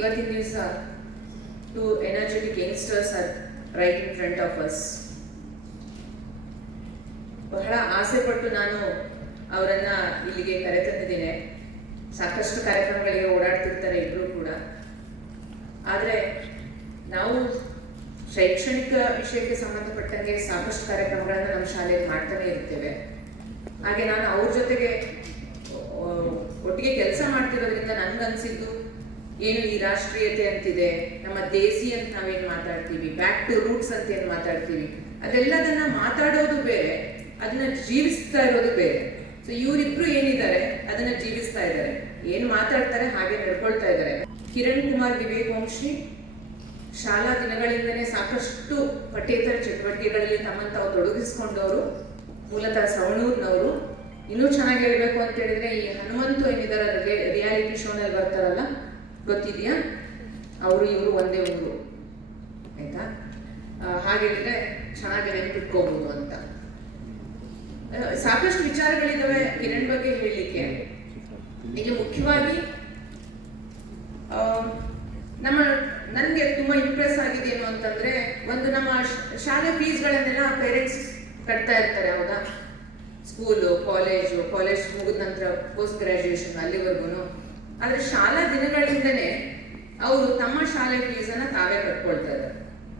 ಇವತ್ತಿನ ದಿವಸ to energetic youngsters are right in front of us. ಬಹಳ ಆಸೆ ಪಟ್ಟು ನಾನು ಅವರನ್ನ ಇಲ್ಲಿಗೆ ಕರೆತಂದಿದ್ದೇನೆ. ಸಾಕಷ್ಟು ಕಾರ್ಯಕ್ರಮಗಳಿಗೆ ಓಡಾಡ್ತಿರ್ತಾರೆ ಇಬ್ಬರು ಕೂಡ. ಆದರೆ ನಾವು ಶೈಕ್ಷಣಿಕ ವಿಷಯಕ್ಕೆ ಸಂಬಂಧಪಟ್ಟಂಗೆ ಸಾಕಷ್ಟು ಕಾರ್ಯಕ್ರಮಗಳನ್ನು ನಮ್ಮ ಶಾಲೆಯಲ್ಲಿ ಮಾಡ್ತಾನೆ ಇರ್ತೇವೆ. ಹಾಗೆ ನಾನು ಅವ್ರ ಜೊತೆಗೆ ಒಟ್ಟಿಗೆ ಕೆಲಸ ಮಾಡ್ತಿರೋದ್ರಿಂದ ನನ್ಗನ್ಸಿದ್ದು ಏನು ಈ ರಾಷ್ಟ್ರೀಯತೆ ಅಂತಿದೆ, ನಮ್ಮ ದೇಸಿ ಅಂತ ನಾವೇನು ಮಾತಾಡ್ತೀವಿ, ಬ್ಯಾಕ್ ಟು ರೂಟ್ಸ್ ಅಂತ ಏನು ಮಾತಾಡ್ತೀವಿ, ಅದೆಲ್ಲದನ್ನ ಮಾತಾಡೋದು ಬೇರೆ, ಅದನ್ನ ಜೀವಿಸ್ತಾ ಇರೋದು ಬೇರೆ. ಸೊ ಇವರಿಬ್ರು ಏನಿದ್ದಾರೆ ಅದನ್ನ ಜೀವಿಸ್ತಾ ಇದ್ದಾರೆ, ಏನು ಮಾತಾಡ್ತಾರೆ ಹಾಗೆ ನಡ್ಕೊಳ್ತಾ ಇದ್ದಾರೆ. ಕಿರಣ್ ಕುಮಾರ್ ವಿವೇಕವಂಶಿ ಶಾಲಾ ದಿನಗಳಿಂದನೇ ಸಾಕಷ್ಟು ಪಠ್ಯೇತರ ಚಟುವಟಿಕೆಗಳಲ್ಲಿ ತಮ್ಮನ್ನು ತಾವು ತೊಡಗಿಸ್ಕೊಂಡವರು. ಮೂಲತಃ ಸವಣೂರಿನವರು. ಇನ್ನೂ ಚೆನ್ನಾಗಿ ಹೇಳ್ಬೇಕು ಅಂತ ಹೇಳಿದ್ರೆ ಈ ಹನುಮಂತು ಏನಿದ್ದಾರೆ ರಿಯಾಲಿಟಿ ಶೋನಲ್ಲಿ ಬರ್ತಾರಲ್ಲ, ಗೊತ್ತಿದೆಯಾ? ಅವರು ಇವರು ಒಂದೇ ಊರು, ಆಯ್ತಾ? ಹಾಗೇಳಿದ್ರೆ ಚೆನ್ನಾಗಿ ನೆನಪಿಟ್ಕೋಬಹುದು ಅಂತ. ಸಾಕಷ್ಟು ವಿಚಾರಗಳಿದ್ದಾವೆ ಕಿರಣ್ ಬಗ್ಗೆ ಹೇಳಲಿಕ್ಕೆ. ಈಗ ಮುಖ್ಯವಾಗಿ ನನಗೆ ತುಂಬಾ ಇಂಪ್ರೆಸ್ ಆಗಿದ್ದೇನು ಅಂತಂದ್ರೆ, ಒಂದು ನಮ್ಮ ಶಾಲೆ ಫೀಸ್ಗಳನ್ನೆಲ್ಲ ಪೇರೆಂಟ್ಸ್ ಕಟ್ತಾ ಇರ್ತಾರೆ, ಹೌದಾ? ಸ್ಕೂಲು, ಕಾಲೇಜ್ ಮುಗಿದ ನಂತರ ಪೋಸ್ಟ್ ಗ್ರಾಜುಯೇಷನ್ ಅಲ್ಲಿವರೆಗೂ. ಆದ್ರೆ ಶಾಲಾ ದಿನಗಳಿಂದನೇ ಅವರು ತಮ್ಮ ಶಾಲೆ ಫೀಸನ್ನ ತಾವೇ ಕಟ್ಕೊಳ್ತಾ ಇದ್ದಾರೆ,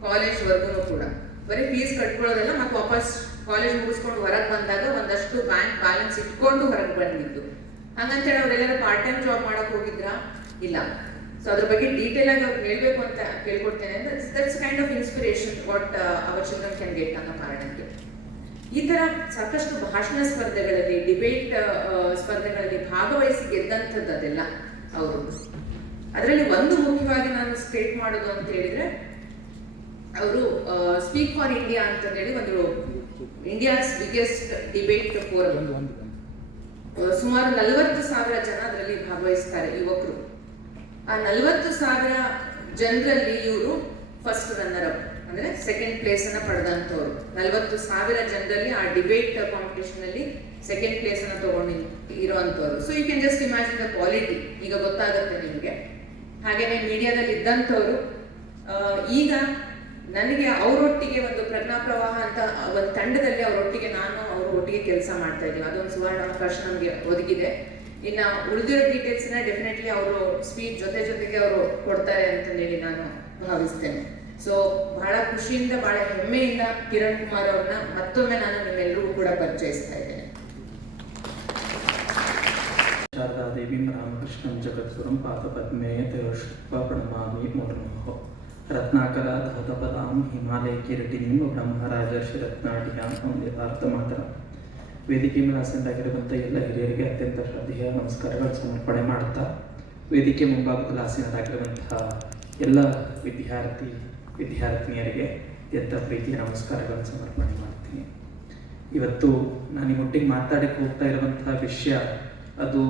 ಕಾಲೇಜ್ವರೆಗೂ ಕೂಡ. ಬರೀ ಫೀಸ್ ಕಟ್ಕೊಳ್ಳೋದಲ್ಲ, ಮತ್ತೆ ವಾಪಸ್ ಕಾಲೇಜ್ ಮುಗಿಸ್ಕೊಂಡು ಹೊರಗೆ ಬಂದಾಗ ಒಂದಷ್ಟು ಬ್ಯಾಂಕ್ ಬ್ಯಾಲೆನ್ಸ್ ಇಟ್ಕೊಂಡು ಹೊರಗೆ ಬಂದಿದ್ದು. ಹಂಗಂತೇಳಿ ಅವರೆಲ್ಲರೂ ಪಾರ್ಟ್ ಟೈಮ್ ಜಾಬ್ ಮಾಡಕ್ ಹೋಗಿದ್ರಾ? ಇಲ್ಲ. ಸೊ ಅದ್ರ ಬಗ್ಗೆ ಡೀಟೇಲ್ ಆಗಿ ಅವ್ರು ಹೇಳ್ಬೇಕು ಅಂತ ಕೇಳ್ಕೊಡ್ತೇನೆ. That's kind of inspiration what our children can get ಅನ್ನೋ ಕಾರಣಕ್ಕೆ ಈ ತರ ಸಾಕಷ್ಟು ಭಾಷಣ ಸ್ಪರ್ಧೆಗಳಲ್ಲಿ, ಡಿಬೇಟ್ ಸ್ಪರ್ಧೆಗಳಲ್ಲಿ ಭಾಗವಹಿಸಿ ಗೆದ್ದಂಥದ್ದು ಅದೆಲ್ಲ ಅವರು. ಅದರಲ್ಲಿ ಒಂದು ಮುಖ್ಯವಾಗಿ ನಾನು ಸ್ಟೇಟ್ ಮಾಡೋದು ಅಂತ ಹೇಳಿದ್ರೆ, ಅವರು ಸ್ಪೀಕ್ ಫಾರ್ ಇಂಡಿಯಾ ಅಂತ ಹೇಳಿ ಒಂದು ಇಂಡಿಯಾಸ್ ಬಿಗ್ಗೆಸ್ಟ್ ಡಿಬೇಟ್ ಫೋರಮ್, ಸುಮಾರು 40,000 ಜನ ಅದರಲ್ಲಿ ಭಾಗವಹಿಸ್ತಾರೆ, ಯುವಕರು. ಆ 40,000 ಜನರಲ್ಲಿ ಇವರು ಫಸ್ಟ್ ರನ್ನರ್ ಅಪ್ ಅಂದ್ರೆ ಸೆಕೆಂಡ್ ಪ್ಲೇಸ್ ಅನ್ನ ಪಡೆದಂತವ್ರು. 40,000 ಜನರಲ್ಲಿ ಆ ಡಿಬೇಟ್ ಕಾಂಪಿಟೇಷನ್ ಅಲ್ಲಿ ಸೆಕೆಂಡ್ ಪ್ಲೇಸ್ ಅನ್ನ ತಗೊಂಡು ಇರುವಂತವ್ರು. So you can just imagine the quality. ಈಗ ಗೊತ್ತಾಗುತ್ತೆ ನಿಮಗೆ. ಹಾಗೇನೆ ಮೀಡಿಯಾದಲ್ಲಿ ಇದ್ದಂಥವ್ರು. ಈಗ ನನಗೆ ಅವರೊಟ್ಟಿಗೆ ಒಂದು ಪ್ರಜ್ಞಾ ಪ್ರವಾಹ ಅಂತ ಒಂದು ತಂಡದಲ್ಲಿ ಅವರೊಟ್ಟಿಗೆ ಅವ್ರ ಒಟ್ಟಿಗೆ ಕೆಲಸ ಮಾಡ್ತಾ ಇದ್ದೀವಿ. ಅದೊಂದು ಸುವರ್ಣ ಅವಕಾಶ ನಮಗೆ ಒದಗಿದೆ. ಇನ್ನು ಉಳಿದಿರೋ ಡೀಟೇಲ್ಸ್ ನ ಡೆಫಿನೆಟ್ಲಿ ಅವರು ಸ್ಪೀಚ್ ಜೊತೆಗೆ ಅವರು ಕೊಡ್ತಾರೆ ಅಂತ ಹೇಳಿ ನಾನು ಭಾವಿಸ್ತೇನೆ. ಸೊ ಬಹಳ ಖುಷಿಯಿಂದ, ಬಹಳ ಹೆಮ್ಮೆಯಿಂದ ಕಿರಣ್ ಕುಮಾರ್ ಅವ್ರನ್ನ ಮತ್ತೊಮ್ಮೆ ನಾನು ನಿಮ್ಮೆಲ್ಲರಿಗೂ ಕೂಡ ಪರಿಚಯಿಸ್ತಾ ಇದ್ದೇನೆ. ಶಾರದಾ ದೇವೀಂ ರಾಮಕೃಷ್ಣಂ ಜಗದ್ಗುರುಂ ಪಾದಪದ್ಮೇ ತಯೋಶ್ವ ಪ್ರಣಮಾಮಿ ಮುರ್ಮುಃ ರತ್ನಾಕರ ಧೌತಪದಾಂ ಹಿಮಾಲಯ ಕಿರೀಟಿನಿಂ ಬ್ರಹ್ಮರಾಜರ್ಷಿ ರತ್ನಾಟಿಯಾಂ ವಂದೇ ಭಾರತ ಮಾತರಂ. ವೇದಿಕೆ ಮೇಲೆ ಆಸೀನರಾಗಿರುವಂಥ ಎಲ್ಲ ಹಿರಿಯರಿಗೆ ಅತ್ಯಂತ ಶ್ರದ್ಧೆಯ ನಮಸ್ಕಾರಗಳು ಸಮರ್ಪಣೆ ಮಾಡುತ್ತಾ, ವೇದಿಕೆ ಮುಂಭಾಗದಲ್ಲಿ ಆಸೀನರಾಗಿರುವಂತಹ ಎಲ್ಲ ವಿದ್ಯಾರ್ಥಿನಿಯರಿಗೆ ಅತ್ಯಂತ ಪ್ರೀತಿಯ ನಮಸ್ಕಾರಗಳನ್ನು ಸಮರ್ಪಣೆ ಮಾಡ್ತೀನಿ. ಇವತ್ತು ನಾನು ನಿಮ್ಮೊಟ್ಟಿಗೆ ಮಾತಾಡಕ್ಕೆ ಹೋಗ್ತಾ ಇರುವಂತಹ ವಿಷಯ ಅದು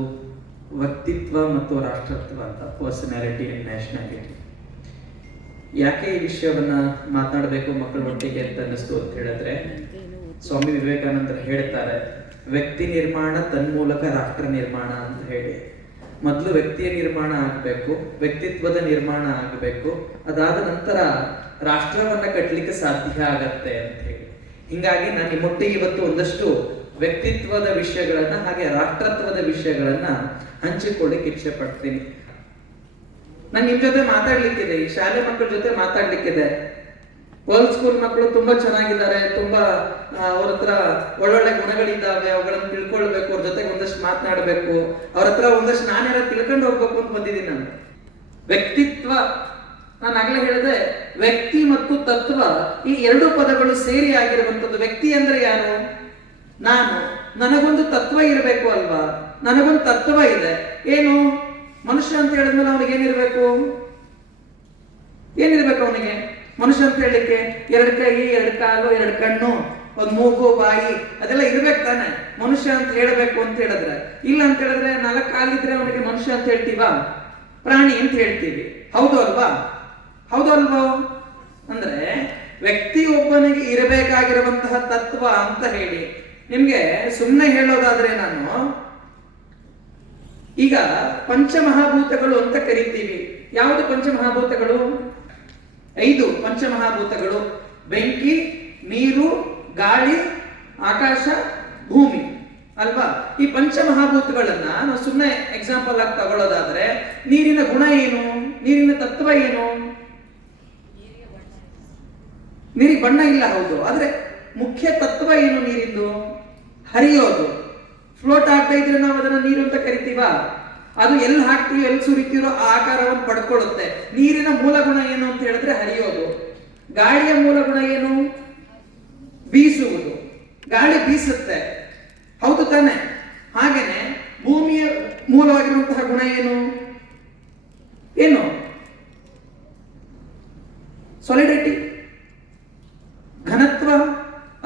ವ್ಯಕ್ತಿತ್ವ ಮತ್ತು ರಾಷ್ಟ್ರತ್ವ ಅಂತ, ಪರ್ಸನಾಲಿಟಿ ಅಂಡ್ ನ್ಯಾಷನಾಲಿಟಿ. ಯಾಕೆ ಈ ವಿಷಯವನ್ನ ಮಾತನಾಡಬೇಕು ಮಕ್ಕಳೊಟ್ಟಿಗೆ ಅಂತ ಅನ್ನಿಸ್ತು ಅಂತ ಹೇಳಿದ್ರೆ, ಸ್ವಾಮಿ ವಿವೇಕಾನಂದರು ಹೇಳ್ತಾರೆ, ವ್ಯಕ್ತಿ ನಿರ್ಮಾಣ ತನ್ಮೂಲಕ ರಾಷ್ಟ್ರ ನಿರ್ಮಾಣ ಅಂತ ಹೇಳಿ. ಮೊದಲು ವ್ಯಕ್ತಿಯ ನಿರ್ಮಾಣ ಆಗಬೇಕು, ವ್ಯಕ್ತಿತ್ವದ ನಿರ್ಮಾಣ ಆಗಬೇಕು, ಅದಾದ ನಂತರ ರಾಷ್ಟ್ರವನ್ನ ಕಟ್ಟಲಿಕ್ಕೆ ಸಾಧ್ಯ ಆಗತ್ತೆ ಅಂತ ಹೇಳಿ. ಹಿಂಗಾಗಿ ನಾನು ನಿಮ್ಮೊಟ್ಟಿಗೆ ಇವತ್ತು ಒಂದಷ್ಟು ವ್ಯಕ್ತಿತ್ವದ ವಿಷಯಗಳನ್ನ ಹಾಗೆ ರಾಷ್ಟ್ರತ್ವದ ವಿಷಯಗಳನ್ನ ಹಂಚಿಕೊಳ್ಳಿಕ್ಕೆ ಇಚ್ಛೆ ಪಡ್ತೀನಿ. ನಾನು ನಿಮ್ ಜೊತೆ ಮಾತಾಡ್ಲಿಕ್ಕಿದೆ, ಈ ಶಾಲೆ ಮಕ್ಕಳ ಜೊತೆ ಮಾತಾಡ್ಲಿಕ್ಕಿದೆ. ವರ್ಲ್ಡ್ ಸ್ಕೂಲ್ ಮಕ್ಕಳು ತುಂಬಾ ಚೆನ್ನಾಗಿದ್ದಾರೆ, ತುಂಬಾ ಅವ್ರ ಹತ್ರ ಒಳ್ಳೊಳ್ಳೆ ಗುಣಗಳಿದ್ದಾವೆ, ಅವುಗಳನ್ನ ತಿಳ್ಕೊಳ್ಬೇಕು, ಅವ್ರ ಜೊತೆಗೆ ಒಂದಷ್ಟು ಮಾತನಾಡಬೇಕು, ಅವ್ರ ಹತ್ರ ಒಂದಷ್ಟು ನಾನೇನ ತಿಳ್ಕೊಂಡು ಹೋಗ್ಬೇಕು ಅಂತ ಬಂದಿದ್ದೀನಿ ನಾನು. ವ್ಯಕ್ತಿತ್ವ, ನಾನು ಆಗ್ಲೇ ಹೇಳಿದೆ, ವ್ಯಕ್ತಿ ಮತ್ತು ತತ್ವ ಈ ಎರಡು ಪದಗಳು ಸೇರಿ ಆಗಿರುವಂಥದ್ದು. ವ್ಯಕ್ತಿ ಅಂದ್ರೆ ಯಾರು? ನನಗೊಂದು ತತ್ವ ಇರಬೇಕು ಅಲ್ವಾ? ನನಗೊಂದು ತತ್ವ ಇದೆ. ಏನು? ಮನುಷ್ಯ ಅಂತ ಹೇಳಿದ್ಮೇಲೆ ಅವನಿಗೆ ಏನಿರ್ಬೇಕು? ಅವನಿಗೆ ಮನುಷ್ಯ ಅಂತ ಹೇಳಲಿಕ್ಕೆ 2 ಕೈ, 2 ಕಾಲು, 2 ಕಣ್ಣು, ಒಂದು ಮೂಗು, ಬಾಯಿ, ಅದೆಲ್ಲ ಇರ್ಬೇಕು ತಾನೆ ಮನುಷ್ಯ ಅಂತ ಹೇಳಬೇಕು ಅಂತ ಹೇಳಿದ್ರೆ. ಇಲ್ಲ ಅಂತ ಹೇಳಿದ್ರೆ 4 ಕಾಲಿದ್ರೆ ಅವನಿಗೆ ಮನುಷ್ಯ ಅಂತ ಹೇಳ್ತೀವ? ಪ್ರಾಣಿ ಅಂತ ಹೇಳ್ತೀವಿ. ಹೌದು ಅಲ್ವಾ? ಅಂದ್ರೆ ವ್ಯಕ್ತಿಯೊಬ್ಬನಿಗೆ ಇರಬೇಕಾಗಿರುವಂತಹ ತತ್ವ ಅಂತ ಹೇಳಿ ನಿಮ್ಗೆ ಸುಮ್ಮನೆ ಹೇಳೋದಾದ್ರೆ, ನಾನು ಈಗ ಪಂಚಮಹಾಭೂತಗಳು ಅಂತ ಕರಿತೀವಿ. ಯಾವುದು ಪಂಚಮಹಾಭೂತಗಳು? 5 ಪಂಚಮಹಾಭೂತಗಳು: ಬೆಂಕಿ, ನೀರು, ಗಾಳಿ, ಆಕಾಶ, ಭೂಮಿ ಅಲ್ವಾ? ಈ ಪಂಚಮಹಾಭೂತಗಳನ್ನ ನಾವು ಸುಮ್ಮನೆ ಎಕ್ಸಾಂಪಲ್ ಆಗಿ ತಗೊಳ್ಳೋದಾದ್ರೆ, ನೀರಿನ ಗುಣ ಏನು? ನೀರಿನ ತತ್ವ ಏನು? ನೀರಿಗೆ ಬಣ್ಣ ಇಲ್ಲ, ಹೌದು, ಆದ್ರೆ ಮುಖ್ಯ ತತ್ವ ಏನು ನೀರಿಂದು? ಹರಿಯೋದು. ಫ್ಲೋಟ್ ಆಗ್ತಾ ಇದ್ರೆ ನಾವು ಅದನ್ನ ನೀರು ಅಂತ ಕರಿತೀವ? ಅದು ಎಲ್ಲಿ ಹಾಕ್ತೀವಿ, ಎಲ್ಲಿ ಸುರಿತೀರೋ ಆ ಆಕಾರವನ್ನು ಪಡ್ಕೊಳ್ಳುತ್ತೆ. ನೀರಿನ ಮೂಲ ಗುಣ ಏನು ಅಂತ ಹೇಳಿದ್ರೆ ಹರಿಯೋದು. ಗಾಳಿಯ ಮೂಲ ಗುಣ ಏನು? ಬೀಸುವುದು. ಗಾಳಿ ಬೀಸುತ್ತೆ, ಹೌದು ತಾನೆ? ಹಾಗೇನೆ ಭೂಮಿಯ ಮೂಲವಾಗಿರುವಂತಹ ಗುಣ ಏನು? ಏನು? ಸಾಲಿಡಿಟಿ, ಘನತ್ವ.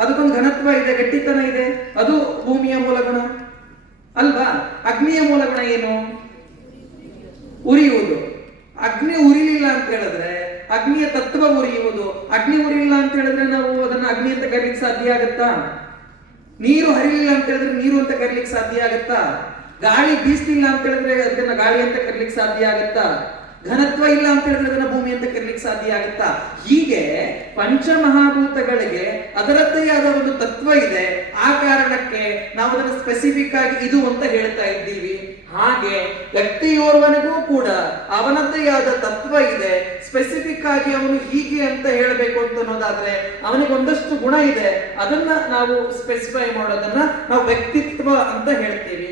ಅದಕ್ಕೊಂದು ಘನತ್ವ ಇದೆ, ಗಟ್ಟಿತನ ಇದೆ, ಅದು ಭೂಮಿಯ ಮೂಲ ಗುಣ ಅಲ್ವಾ? ಅಗ್ನಿಯ ಮೂಲ ಗುಣ ಏನು? ಉರಿಯುವುದು. ಅಗ್ನಿ ಉರಿಲಿಲ್ಲ ಅಂತ ಹೇಳಿದ್ರೆ ಅಗ್ನಿಯ ತತ್ವ ಉರಿಯುವುದು. ಅಗ್ನಿ ಉರಿಲಿಲ್ಲ ಅಂತ ಹೇಳಿದ್ರೆ ನಾವು ಅದನ್ನ ಅಗ್ನಿ ಅಂತ ಕರೀಲಿಕ್ಕೆ ಸಾಧ್ಯ ಆಗುತ್ತಾ? ನೀರು ಹರಿಲಿಲ್ಲ ಅಂತ ಹೇಳಿದ್ರೆ ನೀರು ಅಂತ ಕರೀಲಿಕ್ಕೆ ಸಾಧ್ಯ ಆಗುತ್ತಾ? ಗಾಳಿ ಬೀಸಲಿಲ್ಲ ಅಂತ ಹೇಳಿದ್ರೆ ಅದನ್ನ ಗಾಳಿ ಅಂತ ಕರೀಲಿಕ್ಕೆ ಸಾಧ್ಯ ಆಗುತ್ತಾ? ಘನತ್ವ ಇಲ್ಲ ಅಂತ ಹೇಳಿದ್ರೆ ಅದನ್ನ ಭೂಮಿ ಅಂತ ಕರೀಲಿಕ್ಕೆ ಸಾಧ್ಯ ಆಗುತ್ತಾ? ಹೀಗೆ ಪಂಚಮಹಾಭೂತಗಳಿಗೆ ಅದರದ್ದೇ ಆದ ಒಂದು ತತ್ವ ಇದೆ. ಆ ಕಾರಣಕ್ಕೆ ನಾವು ಅದನ್ನು ಸ್ಪೆಸಿಫಿಕ್ ಆಗಿ ಇದು ಅಂತ ಹೇಳ್ತಾ ಇದ್ದೀವಿ. ಹಾಗೆ ವ್ಯಕ್ತಿಯೋರ್ವನಿಗೂ ಕೂಡ ಅವನದ್ದೇ ಆದ ತತ್ವ ಇದೆ. ಸ್ಪೆಸಿಫಿಕ್ ಆಗಿ ಅವನು ಹೀಗೆ ಅಂತ ಹೇಳಬೇಕು ಅಂತ ಅನ್ನೋದಾದ್ರೆ ಅವನಿಗೆ ಒಂದಷ್ಟು ಗುಣ ಇದೆ, ಅದನ್ನ ನಾವು ಸ್ಪೆಸಿಫೈ ಮಾಡೋದನ್ನ ನಾವು ವ್ಯಕ್ತಿತ್ವ ಅಂತ ಹೇಳ್ತೀವಿ.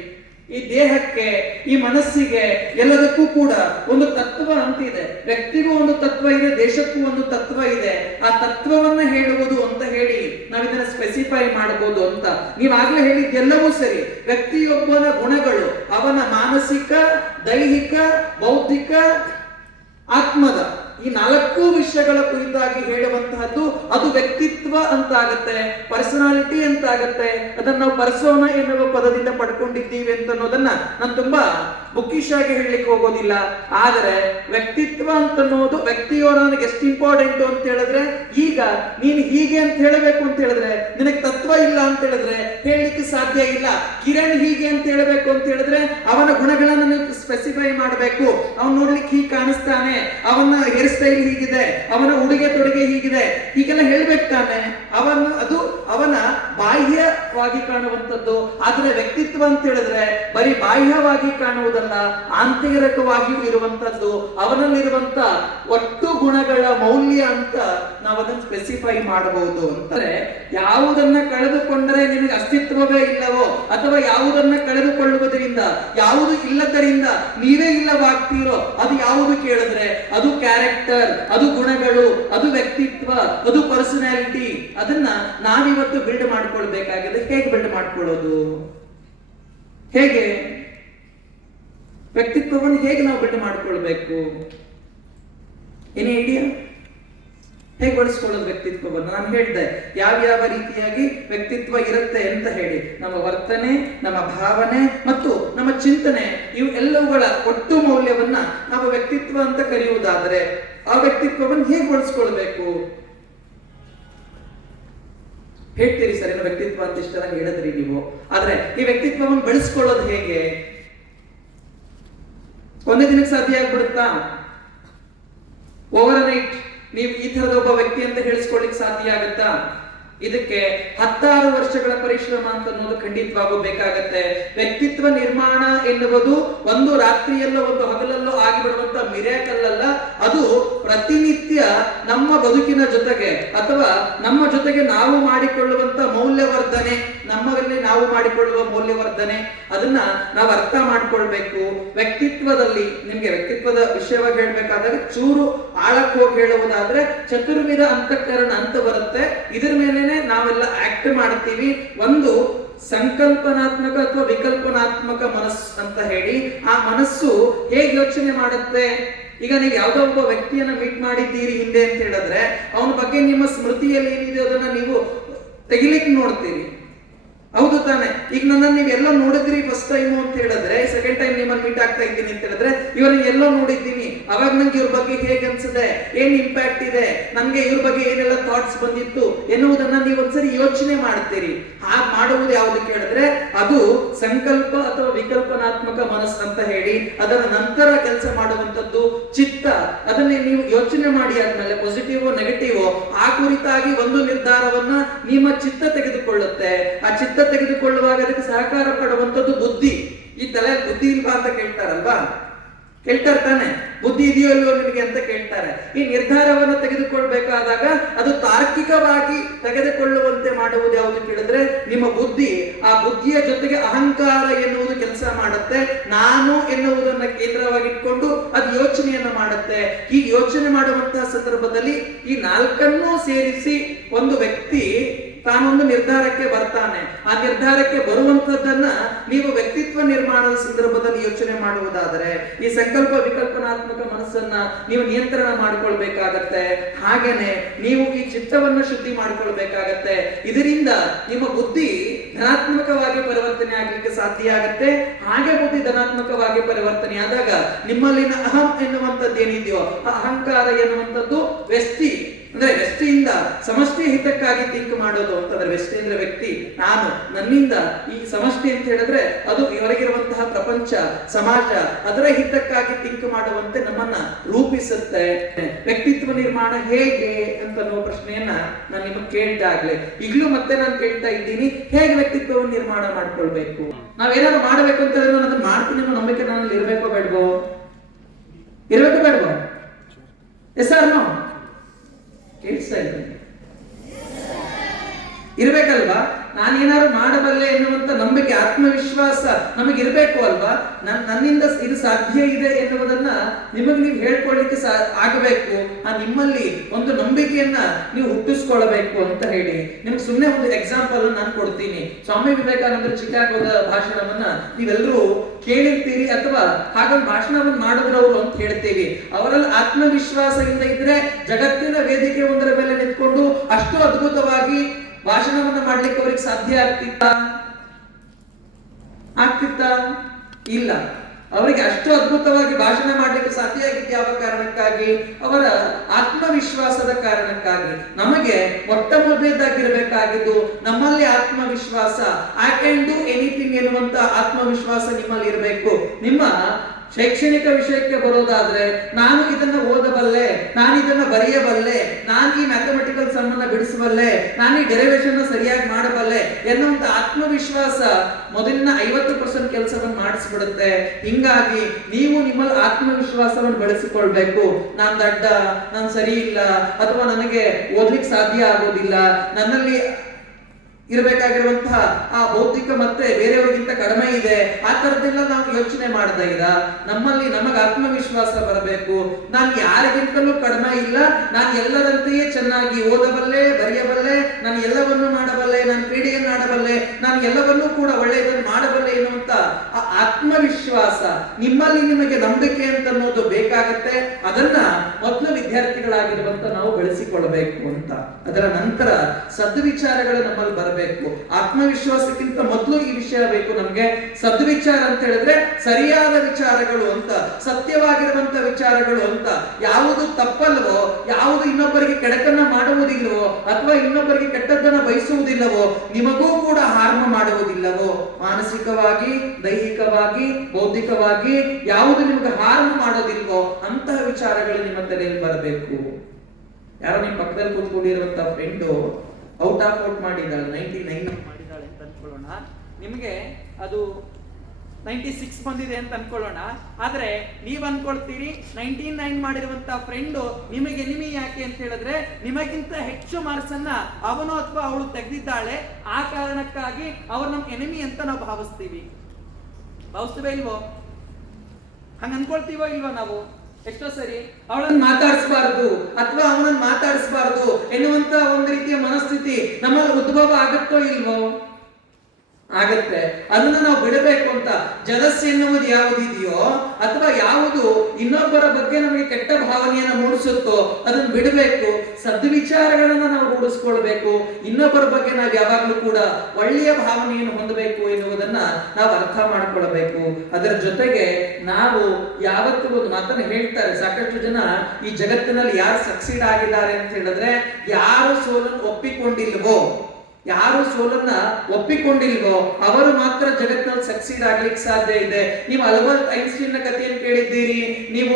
ಈ ದೇಹಕ್ಕೆ, ಈ ಮನಸ್ಸಿಗೆ, ಎಲ್ಲದಕ್ಕೂ ಕೂಡ ಒಂದು ತತ್ವ ಅಂತಿದೆ. ವ್ಯಕ್ತಿಗೂ ಒಂದು ತತ್ವ ಇದೆ, ದೇಶಕ್ಕೂ ಒಂದು ತತ್ವ ಇದೆ. ಆ ತತ್ವವನ್ನ ಹೇಳುವುದು ಅಂತ ಹೇಳಿ ನಾವು ಇದನ್ನ ಸ್ಪೆಸಿಫೈ ಮಾಡಬಹುದು ಅಂತ. ನೀವಾಗ್ಲೇ ಹೇಳಿದ್ದೆಲ್ಲವೂ ಸರಿ. ವ್ಯಕ್ತಿಯೊಬ್ಬನ ಗುಣಗಳು ಅವನ ಮಾನಸಿಕ, ದೈಹಿಕ, ಬೌದ್ಧಿಕ, ಆತ್ಮದ ಈ 4 ವಿಷಯಗಳ ಕುರಿತಾಗಿ ಹೇಳುವಂತಹದ್ದು ಅದು ವ್ಯಕ್ತಿತ್ವ ಅಂತ ಆಗುತ್ತೆ, ಪರ್ಸನಾಲಿಟಿ ಅಂತ ಆಗುತ್ತೆ. ಅದನ್ನ ನಾವು ಪರ್ಸೋನಾ ಎನ್ನುವ ಪದದಿಂದ ಪಡ್ಕೊಂಡಿದ್ದೀವಿ ಅಂತ ಅನ್ನೋದನ್ನ ನಾನು ತುಂಬಾ ಬುಕ್ಕಿಶ್ ಆಗಿ ಹೇಳಲಿಕ್ಕೆ ಹೋಗೋದಿಲ್ಲ. ಆದರೆ ವ್ಯಕ್ತಿತ್ವ ಅಂತ ಅನ್ನೋದು ವ್ಯಕ್ತಿಯೋ ನನಗೆ ಎಷ್ಟು ಇಂಪಾರ್ಟೆಂಟ್ ಅಂತ ಹೇಳಿದ್ರೆ, ಈಗ ನೀನು ಹೀಗೆ ಅಂತ ಹೇಳಬೇಕು ಅಂತ ಹೇಳಿದ್ರೆ ನಿನಗೆ ತತ್ವ ಇಲ್ಲ ಅಂತ ಹೇಳಿದ್ರೆ ಹೇಳಲಿಕ್ಕೆ ಸಾಧ್ಯ ಇಲ್ಲ. ಕಿರಣ್ ಹೀಗೆ ಅಂತ ಹೇಳಬೇಕು ಅಂತ ಹೇಳಿದ್ರೆ ಅವನ ಗುಣಗಳನ್ನು ನೀವು ಸ್ಪೆಸಿಫೈ ಮಾಡಬೇಕು. ಅವನು ನೋಡ್ಲಿಕ್ಕೆ ಹೀಗೆ ಕಾಣಿಸ್ತಾನೆ, ಅವನ ಹೇರ್ ಸ್ಟೈಲ್ ಹೀಗಿದೆ, ಅವನ ಉಡುಗೆ ತೊಡುಗೆ ಹೀಗಿದೆ, ಹೀಗೆಲ್ಲ ಹೇಳ್ಬೇಕು ತಾನೆ. ಅದು ಅವನ ಬಾಹ್ಯವಾಗಿ ಕಾಣುವಂಥದ್ದು. ಆದ್ರೆ ವ್ಯಕ್ತಿತ್ವ ಅಂತ ಹೇಳಿದ್ರೆ ಬರೀ ಬಾಹ್ಯವಾಗಿ ಕಾಣುವುದಲ್ಲ, ಆಂತರಿಕವಾಗಿಯೂ ಇರುವಂತದ್ದು. ಅವನಲ್ಲಿರುವಂತ ಒಟ್ಟು ಗುಣಗಳ ಮೌಲ್ಯ ಅಂತ ನಾವು ಅದನ್ನು ಸ್ಪೆಸಿಫೈ ಮಾಡಬಹುದು. ಅಂದ್ರೆ ಯಾವುದನ್ನ ಕಳೆದುಕೊಂಡರೆ ನಿಮಗೆ ಅಸ್ತಿತ್ವವೇ ಇಲ್ಲವೋ, ಅಥವಾ ಯಾವುದನ್ನ ಕಳೆದುಕೊಳ್ಳುವುದರಿಂದ, ಯಾವುದು ಇಲ್ಲದರಿಂದ ನೀವೇ ಇಲ್ಲವಾಗ್ತೀರೋ ಅದು ಯಾವುದು ಕೇಳಿದ್ರೆ ಅದು ಕ್ಯಾರೆಕ್ಟರ್, ಅದು ಗುಣಗಳು, ಅದು ವ್ಯಕ್ತಿತ್ವ, ಅದು ಪರ್ಸನಾಲಿಟಿ. ಅದನ್ನ ನಾವಿವತ್ತು ಬಿಲ್ಡ್ ಮಾಡ್ಕೊಳ್ಬೇಕಾಗಿದೆ. ಹೇಗೆ ಬಿಲ್ಡ್ ಮಾಡ್ಕೊಳ್ಳೋದು? ಹೇಗೆ ವ್ಯಕ್ತಿತ್ವವನ್ನು ಹೇಗೆ ನಾವು ಬಿಲ್ಡ್ ಮಾಡ್ಕೊಳ್ಬೇಕು? ಏನೇ ಐಡಿಯಾ? ಹೇಗೆ ಬಳಸ್ಕೊಳ್ಳೋದು ವ್ಯಕ್ತಿತ್ವವನ್ನು? ನಾನು ಹೇಳಿದೆ ಯಾವ ರೀತಿಯಾಗಿ ವ್ಯಕ್ತಿತ್ವ ಇರುತ್ತೆ ಅಂತ ಹೇಳಿ. ನಮ್ಮ ವರ್ತನೆ, ನಮ್ಮ ಭಾವನೆ ಮತ್ತು ನಮ್ಮ ಚಿಂತನೆ, ಇವು ಎಲ್ಲವುಗಳ ಒಟ್ಟು ಮೌಲ್ಯವನ್ನ ನಾವು ವ್ಯಕ್ತಿತ್ವ ಅಂತ ಕರೆಯುವುದಾದರೆ ಆ ವ್ಯಕ್ತಿತ್ವವನ್ನು ಹೇಗೆ ಬಳಸ್ಕೊಳ್ಬೇಕು? ಹೇಳ್ತೀರಿ ಸರ್, ಏನು ವ್ಯಕ್ತಿತ್ವ ಅಂತ ಇಷ್ಟೆಲ್ಲ ಹೇಳಿದ್ರಿ ನೀವು. ಆದ್ರೆ ಈ ವ್ಯಕ್ತಿತ್ವವನ್ನು ಬೆಳೆಸ್ಕೊಳ್ಳೋದು ಹೇಗೆ? ಒಂದೇ ದಿನಕ್ಕೆ ಸಾಧ್ಯ ಆಗ್ಬಿಡುತ್ತಾ? ಓವರ್ ನೈಟ್ ನೀವು ಈ ತರದ ಒಬ್ಬ ವ್ಯಕ್ತಿ ಅಂತ ಹೇಳಿಸ್ಕೊಳ್ಳಿಕ್ ಸಾಧ್ಯ ಆಗುತ್ತಾ? ಇದಕ್ಕೆ 16 ವರ್ಷಗಳ ಪರಿಶ್ರಮ ಅಂತ ಅನ್ನೋದು ಖಂಡಿತವಾಗೂ ಬೇಕಾಗತ್ತೆ. ವ್ಯಕ್ತಿತ್ವ ನಿರ್ಮಾಣ ಎನ್ನುವುದು ಒಂದು ರಾತ್ರಿಯಲ್ಲೋ ಒಂದು ಹಗಲಲ್ಲೋ ಆಗಿಬಿಡುವಂತ ಮಿರಾಕಲ್ ಅಲ್ಲ. ಅದು ಪ್ರತಿನಿತ್ಯ ನಮ್ಮ ಬದುಕಿನ ಜೊತೆಗೆ ಅಥವಾ ನಮ್ಮ ಜೊತೆಗೆ ನಾವು ಮಾಡಿಕೊಳ್ಳುವಂತ ಮೌಲ್ಯವರ್ಧನೆ, ನಮ್ಮಲ್ಲಿ ನಾವು ಮಾಡಿಕೊಳ್ಳುವ ಮೌಲ್ಯವರ್ಧನೆ, ಅದನ್ನ ನಾವು ಅರ್ಥ ಮಾಡ್ಕೊಳ್ಬೇಕು. ವ್ಯಕ್ತಿತ್ವದಲ್ಲಿ ನಿಮ್ಗೆ ವ್ಯಕ್ತಿತ್ವದ ವಿಷಯವಾಗಿ ಹೇಳ್ಬೇಕಾದ್ರೆ ಚೂರು ಆಳಕ್ಕೆ ಹೋಗಿ ಹೇಳುವುದಾದ್ರೆ ಚತುರ್ವಿಧ ಅಂತಃಕರಣ ಅಂತ ಬರುತ್ತೆ. ಇದರ ಮೇಲೆನೆ ನಾವೆಲ್ಲ ಆಕ್ಟ್ ಮಾಡ್ತೀವಿ. ಒಂದು ಸಂಕಲ್ಪನಾತ್ಮಕ ಅಥವಾ ವಿಕಲ್ಪನಾತ್ಮಕ ಮನಸ್ಸು ಅಂತ ಹೇಳಿ. ಆ ಮನಸ್ಸು ಹೇಗೆ ಯೋಚನೆ ಮಾಡುತ್ತೆ? ಈಗ ನೀವು ಯಾವುದೋ ಒಬ್ಬ ವ್ಯಕ್ತಿಯನ್ನ ಮೀಟ್ ಮಾಡಿದ್ದೀರಿ ಹಿಂದೆ ಅಂತ ಹೇಳಿದ್ರೆ ಅವನ ಬಗ್ಗೆ ನಿಮ್ಮ ಸ್ಮೃತಿಯಲ್ಲಿ ಏನಿದೆ ಅದನ್ನ ನೀವು ತೆಗಿಲಿಕ್ಕೆ ನೋಡ್ತೀರಿ, ಹೌದು ತಾನೆ? ಈಗ ನನ್ನನ್ನು ನೀವು ಎಲ್ಲೋ ನೋಡಿದ್ರಿ ಫಸ್ಟ್ ಟೈಮ್ ಅಂತ ಹೇಳಿದ್ರೆ, ಸೆಕೆಂಡ್ ಟೈಮ್ ನಿಮ್ಮನ್ನು ಮೀಟ್ ಆಗ್ತಾ ಇದ್ದೀನಿ ಅಂತ ಹೇಳಿದ್ರೆ ಇವರನ್ನ ಎಲ್ಲೋ ನೋಡಿದ್ದೀನಿ, ಅವಾಗ ನಂಗೆ ಇವ್ರ ಬಗ್ಗೆ ಹೇಗೆ ಅನ್ಸುತ್ತೆ, ಏನ್ ಇಂಪ್ಯಾಕ್ಟ್ ಇದೆ, ನನ್ಗೆ ಇವ್ರ ಬಗ್ಗೆ ಏನೆಲ್ಲ ಥಾಟ್ಸ್ ಬಂದಿತ್ತು ಎನ್ನುವುದನ್ನ ನೀವು ಒಂದ್ಸರಿ ಯೋಚನೆ ಮಾಡ್ತೀರಿ. ಹಾಗೆ ಮಾಡುವುದು ಯಾವುದು ಕೇಳಿದ್ರೆ ಅದು ಸಂಕಲ್ಪ ಅಥವಾ ವಿಕಲ್ಪನಾತ್ಮಕ ಮನಸ್ಸು ಅಂತ ಹೇಳಿ ಅದರ ನಂತರ ಕೆಲಸ ಮಾಡುವಂತದ್ದು ಚಿತ್ತ. ಅದನ್ನೇ ನೀವು ಯೋಚನೆ ಮಾಡಿ ಆದ್ಮೇಲೆ ಪಾಸಿಟಿವ್ ನೆಗೆಟಿವ್ ಆ ಕುರಿತಾಗಿ ಒಂದು ನಿರ್ಧಾರವನ್ನ ನಿಮ್ಮ ಚಿತ್ತ ತೆಗೆದುಕೊಳ್ಳುತ್ತೆ. ಆ ಚಿತ್ತ ತೆಗೆದುಕೊಳ್ಳುವಾಗ ಅದಕ್ಕೆ ಸಹಕಾರ ಪಡುವಂತದ್ದು ಬುದ್ಧಿ. ಈ ತಲೆ ಬುದ್ಧಿ ಇಲ್ವಾ ಅಂತ ಕೇಳ್ತಾರಲ್ವಾ, ಕೇಳ್ತಾರೆ ತಾನೆ, ಬುದ್ಧಿ ಇದೆಯೋ ಇಲ್ವೋ ನಿಮಗೆ ಅಂತ ಕೇಳ್ತಾರೆ. ಈ ನಿರ್ಧಾರವನ್ನು ತೆಗೆದುಕೊಳ್ಬೇಕಾದಾಗ ಅದು ತಾರ್ಕಿಕವಾಗಿ ತೆಗೆದುಕೊಳ್ಳುವಂತೆ ಮಾಡುವುದು ಯಾವುದು ಕೇಳಿದ್ರೆ ನಿಮ್ಮ ಬುದ್ಧಿ. ಆ ಬುದ್ಧಿಯ ಜೊತೆಗೆ ಅಹಂಕಾರ ಎನ್ನುವುದು ಕೆಲಸ ಮಾಡುತ್ತೆ. ನಾನು ಎನ್ನುವುದನ್ನ ಕೇಂದ್ರವಾಗಿಟ್ಕೊಂಡು ಅದು ಯೋಚನೆಯನ್ನ ಮಾಡುತ್ತೆ. ಈ ಯೋಚನೆ ಮಾಡುವಂತಹ ಸಂದರ್ಭದಲ್ಲಿ ಈ ನಾಲ್ಕನ್ನೂ ಸೇರಿಸಿ ಒಂದು ವ್ಯಕ್ತಿ ತಾನೊಂದು ನಿರ್ಧಾರಕ್ಕೆ ಬರ್ತಾನೆ. ಆ ನಿರ್ಧಾರಕ್ಕೆ ಬರುವಂತದ್ದನ್ನ ನೀವು ವ್ಯಕ್ತಿತ್ವ ನಿರ್ಮಾಣದ ಸಂದರ್ಭದಲ್ಲಿ ಯೋಚನೆ ಮಾಡುವುದಾದರೆ ಈ ಸಂಕಲ್ಪ ವಿಕಲ್ಪನಾತ್ಮಕ ಮನಸ್ಸನ್ನ ನೀವು ನಿಯಂತ್ರಣ ಮಾಡಿಕೊಳ್ಬೇಕಾಗತ್ತೆ. ಹಾಗೇನೆ ನೀವು ಈ ಚಿತ್ತವನ್ನು ಶುದ್ಧಿ ಮಾಡಿಕೊಳ್ಬೇಕಾಗತ್ತೆ. ಇದರಿಂದ ನಿಮ್ಮ ಬುದ್ಧಿ ಧನಾತ್ಮಕವಾಗಿ ಪರಿವರ್ತನೆ ಆಗ್ಲಿಕ್ಕೆ ಸಾಧ್ಯ ಆಗತ್ತೆ. ಹಾಗೆ ಬುದ್ಧಿ ಧನಾತ್ಮಕವಾಗಿ ಪರಿವರ್ತನೆ ಆದಾಗ ನಿಮ್ಮಲ್ಲಿನ ಅಹಂ ಎನ್ನುವಂಥದ್ದು ಏನಿದೆಯೋ ಆ ಅಹಂಕಾರ ಎನ್ನುವಂಥದ್ದು ವ್ಯಷ್ಟಿ, ಅಂದ್ರೆ ವ್ಯಷ್ಟಿಯಿಂದ ಸಮಷ್ಟಿ ಹಿತಕ್ಕಾಗಿ ಥಿಂಕ್ ಮಾಡೋದು ಅಂತಂದ್ರೆ, ವ್ಯಷ್ಟಿ ಅಂದ್ರೆ ವ್ಯಕ್ತಿ, ನಾನು, ನನ್ನಿಂದ ಈ ಸಮಷ್ಟಿ ಅಂತ ಹೇಳಿದ್ರೆ ಅದು ಹೊರಗಿರುವಂತಹ ಪ್ರಪಂಚ, ಸಮಾಜ, ಅದರ ಹಿತಕ್ಕಾಗಿ ಥಿಂಕ್ ಮಾಡುವಂತೆ ನಮ್ಮನ್ನ ರೂಪಿಸುತ್ತೆ. ವ್ಯಕ್ತಿತ್ವ ನಿರ್ಮಾಣ ಹೇಗೆ ಅಂತ ಅನ್ನೋ ಪ್ರಶ್ನೆಯನ್ನ ನಾನು ನಿಮಗೆ ಕೇಳಿದಾಗ್ಲೆ ಈಗಲೂ ಮತ್ತೆ ನಾನು ಕೇಳ್ತಾ ಇದ್ದೀನಿ, ಹೇಗೆ ವ್ಯಕ್ತಿತ್ವವನ್ನು ನಿರ್ಮಾಣ ಮಾಡ್ಕೊಳ್ಬೇಕು? ನಾವೇನಾದ್ರು ಮಾಡ್ಬೇಕು ಅಂತ ಹೇಳಿದ್ರೆ ನಾನು ಅದನ್ನ ಮಾಡ್ತೀನಿ ಅನ್ನೋ ನಂಬಿಕೆ ನನ್ನಲ್ಲಿ ಇರ್ಬೇಕೋ ಬೇಡವೋ? ಇರ್ಬೇಕೋ ಬೇಡವೋ? Yes or no? ಕೇಳಿಸ್ತಾ ಇದ್ದೀನಿ, ಇರ್ಬೇಕಲ್ವಾ? ನಾನೇನಾದ್ರು ಮಾಡಬಲ್ಲೆ ಎನ್ನುವಂತ ನಂಬಿಕೆ, ಆತ್ಮವಿಶ್ವಾಸ ನಮಗೆ ಇರಬೇಕು ಅಲ್ವಾ? ನನ್ನಿಂದ ಇದು ಸಾಧ್ಯ ಇದೆ ಎನ್ನುವುದನ್ನ ನಿಮಗೆ ನೀವು ಹೇಳ್ಕೊಳ್ಳಿಕ್ಕೆ ಆಗಬೇಕು. ಆ ನಿಮ್ಮಲ್ಲಿ ಒಂದು ನಂಬಿಕೆಯನ್ನ ನೀವು ಹುಟ್ಟಿಸ್ಕೊಳ್ಬೇಕು ಅಂತ ಹೇಳಿ ನಿಮ್ಗೆ ಸುಮ್ಮನೆ ಒಂದು ಎಕ್ಸಾಂಪಲ್ ನಾನು ಕೊಡ್ತೀನಿ. ಸ್ವಾಮಿ ವಿವೇಕಾನಂದರು ಚಿಕಾಗೋದ ಭಾಷಣವನ್ನ ನೀವೆಲ್ಲರೂ ಕೇಳಿರ್ತೀರಿ ಅಥವಾ ಹಾಗೊಂದು ಭಾಷಣವನ್ನು ಮಾಡಿದ್ರವರು ಅಂತ ಹೇಳ್ತೀವಿ. ಅವರಲ್ಲಿ ಆತ್ಮವಿಶ್ವಾಸದಿಂದ ಇದ್ರೆ ಜಗತ್ತಿನ ವೇದಿಕೆ ಒಂದರ ಮೇಲೆ ನಿಂತ್ಕೊಂಡು ಅಷ್ಟು ಅದ್ಭುತವಾಗಿ ಭಾಷಣವನ್ನ ಮಾಡ್ಲಿಕ್ಕೆ ಅವ್ರಿಗೆ ಸಾಧ್ಯ ಆಗ್ತಿತ್ತಾ? ಇಲ್ಲ. ಅವರಿಗೆ ಅಷ್ಟು ಅದ್ಭುತವಾಗಿ ಭಾಷಣ ಮಾಡ್ಲಿಕ್ಕೆ ಸಾಧ್ಯ ಆಗಿದ್ದು ಯಾವ ಕಾರಣಕ್ಕಾಗಿ? ಅವರ ಆತ್ಮವಿಶ್ವಾಸದ ಕಾರಣಕ್ಕಾಗಿ. ನಮಗೆ ಮೊಟ್ಟ ಮೊದಲೇದಾಗಿರ್ಬೇಕಾಗಿದ್ದು ನಮ್ಮಲ್ಲಿ ಆತ್ಮವಿಶ್ವಾಸ. ಐ ಕ್ಯಾನ್ ಡೂ ಎನಿಥಿಂಗ್ ಎನ್ನುವಂತ ಆತ್ಮವಿಶ್ವಾಸ ನಿಮ್ಮಲ್ಲಿ ಇರಬೇಕು. ನಿಮ್ಮ ಶೈಕ್ಷಣಿಕ ವಿಷಯಕ್ಕೆ ಬರೋದಾದ್ರೆ ನಾನು ಇದನ್ನ ಓದಬಲ್ಲೆ, ನಾನು ಇದನ್ನ ಬರೆಯಬಲ್ಲೆ, ನಾನು ಈ ಮ್ಯಾಥಮೆಟಿಕಲ್ ಸಮ್ ಅನ್ನ ಬಿಡಿಸಬಲ್ಲೆ, ನಾನು ಈ ಡೆರಿವೇಶನ್ ಸರಿಯಾಗಿ ಮಾಡಬಲ್ಲೆ ಎನ್ನುವಂತ ಆತ್ಮವಿಶ್ವಾಸ ಮೊದಲಿನ 50% ಕೆಲಸವನ್ನು ಮಾಡಿಸ್ಬಿಡುತ್ತೆ. ಹಿಂಗಾಗಿ ನೀವು ನಿಮ್ಮ ಆತ್ಮವಿಶ್ವಾಸವನ್ನು ಬೆಳೆಸಿಕೊಳ್ಬೇಕು. ನಾನ್ ದಡ್ಡ, ನಾನು ಸರಿ ಇಲ್ಲ, ಅಥವಾ ನನಗೆ ಓದ್ಲಿಕ್ಕೆ ಸಾಧ್ಯ ಆಗೋದಿಲ್ಲ, ನನ್ನಲ್ಲಿ ಇರಬೇಕಾಗಿರುವಂತಹ ಆ ಬೌದ್ಧಿಕ ಮತ್ತೆ ಬೇರೆಯವರಿಗಿಂತ ಕಡಿಮೆ ಇದೆ, ಆ ತರದ್ದೆಲ್ಲ ನಾವು ಯೋಚನೆ ಮಾಡದೇ ಇರ ನಮ್ಮಲ್ಲಿ ನಮಗೆ ಆತ್ಮವಿಶ್ವಾಸ ಬರಬೇಕು. ನಾನು ಯಾರಿಗಿಂತಲೂ ಕಡಿಮೆ ಇಲ್ಲ, ನಾನು ಎಲ್ಲರಂತೆಯೇ ಚೆನ್ನಾಗಿ ಓದಬಲ್ಲೆ, ಬರೆಯಬಲ್ಲೆ, ನಾನು ಎಲ್ಲವನ್ನೂ ಮಾಡಬಲ್ಲೆ, ನಾನು ಕ್ರೀಡೆಯನ್ನು ಆಡಬಲ್ಲೆ, ನಾನು ಎಲ್ಲವನ್ನೂ ಕೂಡ ಒಳ್ಳೆಯದನ್ನು ಮಾಡಬಲ್ಲೆ ಎನ್ನುವಂತ ಆ ಆತ್ಮವಿಶ್ವಾಸ ನಿಮ್ಮಲ್ಲಿ ನಿಮಗೆ ನಂಬಿಕೆ ಅಂತ ಅನ್ನೋದು ಬೇಕಾಗತ್ತೆ. ಅದನ್ನ ಮೊದಲು ವಿದ್ಯಾರ್ಥಿಗಳಾಗಿರುವಂತ ನಾವು ಬೆಳೆಸಿಕೊಳ್ಳಬೇಕು ಅಂತ. ಅದರ ನಂತರ ಸದ್ವಿಚಾರಗಳು ನಮ್ಮಲ್ಲಿ ಬರಬೇಕು. ಆತ್ಮವಿಶ್ವಾಸಕ್ಕಿಂತ ಮೊದಲು ಈ ವಿಷಯ ಬೇಕು ನಮ್ಗೆ. ಸದ್ವಿಚಾರ ಅಂತ ಹೇಳಿದ್ರೆ ಸರಿಯಾದ ವಿಚಾರಗಳು ಅಂತ, ಸತ್ಯವಾಗಿರುವಂತ ವಿಚಾರಗಳು ಅಂತ. ಯಾವುದು ತಪ್ಪಲ್ವೋ, ಯಾವುದು ಇನ್ನೊಬ್ಬರಿಗೆ ಕೆಡಕನ್ನ ಮಾಡುವುದಿಲ್ಲವೋ ಅಥವಾ ಇನ್ನೊಬ್ಬರಿಗೆ ಕೆಟ್ಟದ್ದನ್ನ ಬಯಸುವುದಿಲ್ಲವೋ, ನಿಮಗೂ ಕೂಡ ಹಾರ್ಮ ಮಾಡುವುದಿಲ್ಲವೋ, ಮಾನಸಿಕವಾಗಿ, ದೈಹಿಕವಾಗಿ, ಬೌದ್ಧಿಕವಾಗಿ ಯಾವುದು ನಿಮಗೆ ಹಾರ್ಮ ಮಾಡೋದಿಲ್ವೋ ಅಂತಹ ವಿಚಾರಗಳು ನಿಮ್ಮ ತಲೆಯಲ್ಲಿ ಬರಬೇಕು. ಯಾರೋ ನಿಮ್ಮ ಪಕ್ಕದಲ್ಲಿ ಕೂತ್ಕೊಂಡಿರುವಂತ ಫ್ರೆಂಡು ಔಟ್ ಆಫ್ ಔಟ್ ಮಾಡಿದಾಳೆ, 99 ಮಾಡಿದಾಳೆ ಅಂತ ಅನ್ಕೊಳ್ಳೋಣ. ನಿಮಗೆ ಅದು 96 ಬಂದಿದೆ ಅಂತ ಅನ್ಕೊಳ್ಳೋಣ. ಆದ್ರೆ ನೀವ್ ಅನ್ಕೊಳ್ತೀರಿ 99 ಮಾಡಿರುವಂತ ಫ್ರೆಂಡು ನಿಮಗೆ ಎನಿಮಿ ಯಾಕೆ ಅಂತ ಹೇಳಿದ್ರೆ ನಿಮಗಿಂತ ಹೆಚ್ಚು ಮಾರ್ಕ್ಸ್ ಅನ್ನ ಅವನು ಅಥವಾ ಅವಳು ತೆಗೆದಿದ್ದಾಳೆ, ಆ ಕಾರಣಕ್ಕಾಗಿ ಅವ್ರು ನಮ್ ಎನಿಮಿ ಅಂತ ನಾವು ಭಾವಿಸ್ತೀವಿ. ಭಾವಿಸ್ತೇವೆ ಇಲ್ವೋ? ಹಂಗ ಅನ್ಕೊಳ್ತೀವೋ ಇಲ್ವೋ ನಾವು? ಎಷ್ಟೋ ಸರಿ ಅವಳನ್ನು ಮಾತಾಡಿಸಬಾರದು ಅಥವಾ ಅವನನ್ನು ಮಾತಾಡಿಸಬಾರದು ಎನ್ನುವಂತ ಒಂದು ರೀತಿಯ ಮನಸ್ಥಿತಿ ನಮ್ಮಲ್ಲಿ ಉದ್ಭವ ಆಗುತ್ತೋ ಇಲ್ವೋ? ಆಗತ್ತೆ. ಅದನ್ನ ನಾವು ಬಿಡಬೇಕು ಅಂತ. ಜಲಸ್ ಎನ್ನುವುದು ಯಾವುದಿದೆಯೋ ಅಥವಾ ಯಾವುದು ಇನ್ನೊಬ್ಬರ ಬಗ್ಗೆ ನಮಗೆ ಕೆಟ್ಟ ಭಾವನೆಯನ್ನ ಮೂಡಿಸುತ್ತೋ ಅದನ್ನು ಬಿಡಬೇಕು. ಸದ್ವಿಚಾರಗಳನ್ನ ನಾವು ರೂಢಿಸ್ಕೊಳ್ಬೇಕು, ಇನ್ನೊಬ್ಬರ ಬಗ್ಗೆ ನಾವು ಯಾವಾಗಲೂ ಕೂಡ ಒಳ್ಳೆಯ ಭಾವನೆಯನ್ನು ಹೊಂದಬೇಕು ಎನ್ನುವುದನ್ನ ನಾವು ಅರ್ಥ ಮಾಡ್ಕೊಳ್ಬೇಕು. ಅದರ ಜೊತೆಗೆ ನಾವು ಯಾವತ್ತೂ ಒಂದು ಮಾತನ್ನು ಹೇಳ್ತಾರೆ, ಸಾಕಷ್ಟು ಜನ ಈ ಜಗತ್ತಿನಲ್ಲಿ ಯಾರು ಸಕ್ಸೀಡ್ ಆಗಿದ್ದಾರೆ ಅಂತ ಹೇಳಿದ್ರೆ, ಯಾರು ಸೋಲನ್ನು ಒಪ್ಪಿಕೊಂಡಿಲ್ವೋ ಅವರು ಮಾತ್ರ ಜಗತ್ತಿನಲ್ಲಿ ಸಕ್ಸೀಡ್ ಆಗ್ಲಿಕ್ಕೆ ಸಾಧ್ಯ ಇದೆ. ನೀವು ಅಲ್ಬರ್ಟ್ ಐನ್ಸ್ಟೀನ್ ನ ಕಥೆಯನ್ನು ಕೇಳಿದ್ದೀರಿ, ನೀವು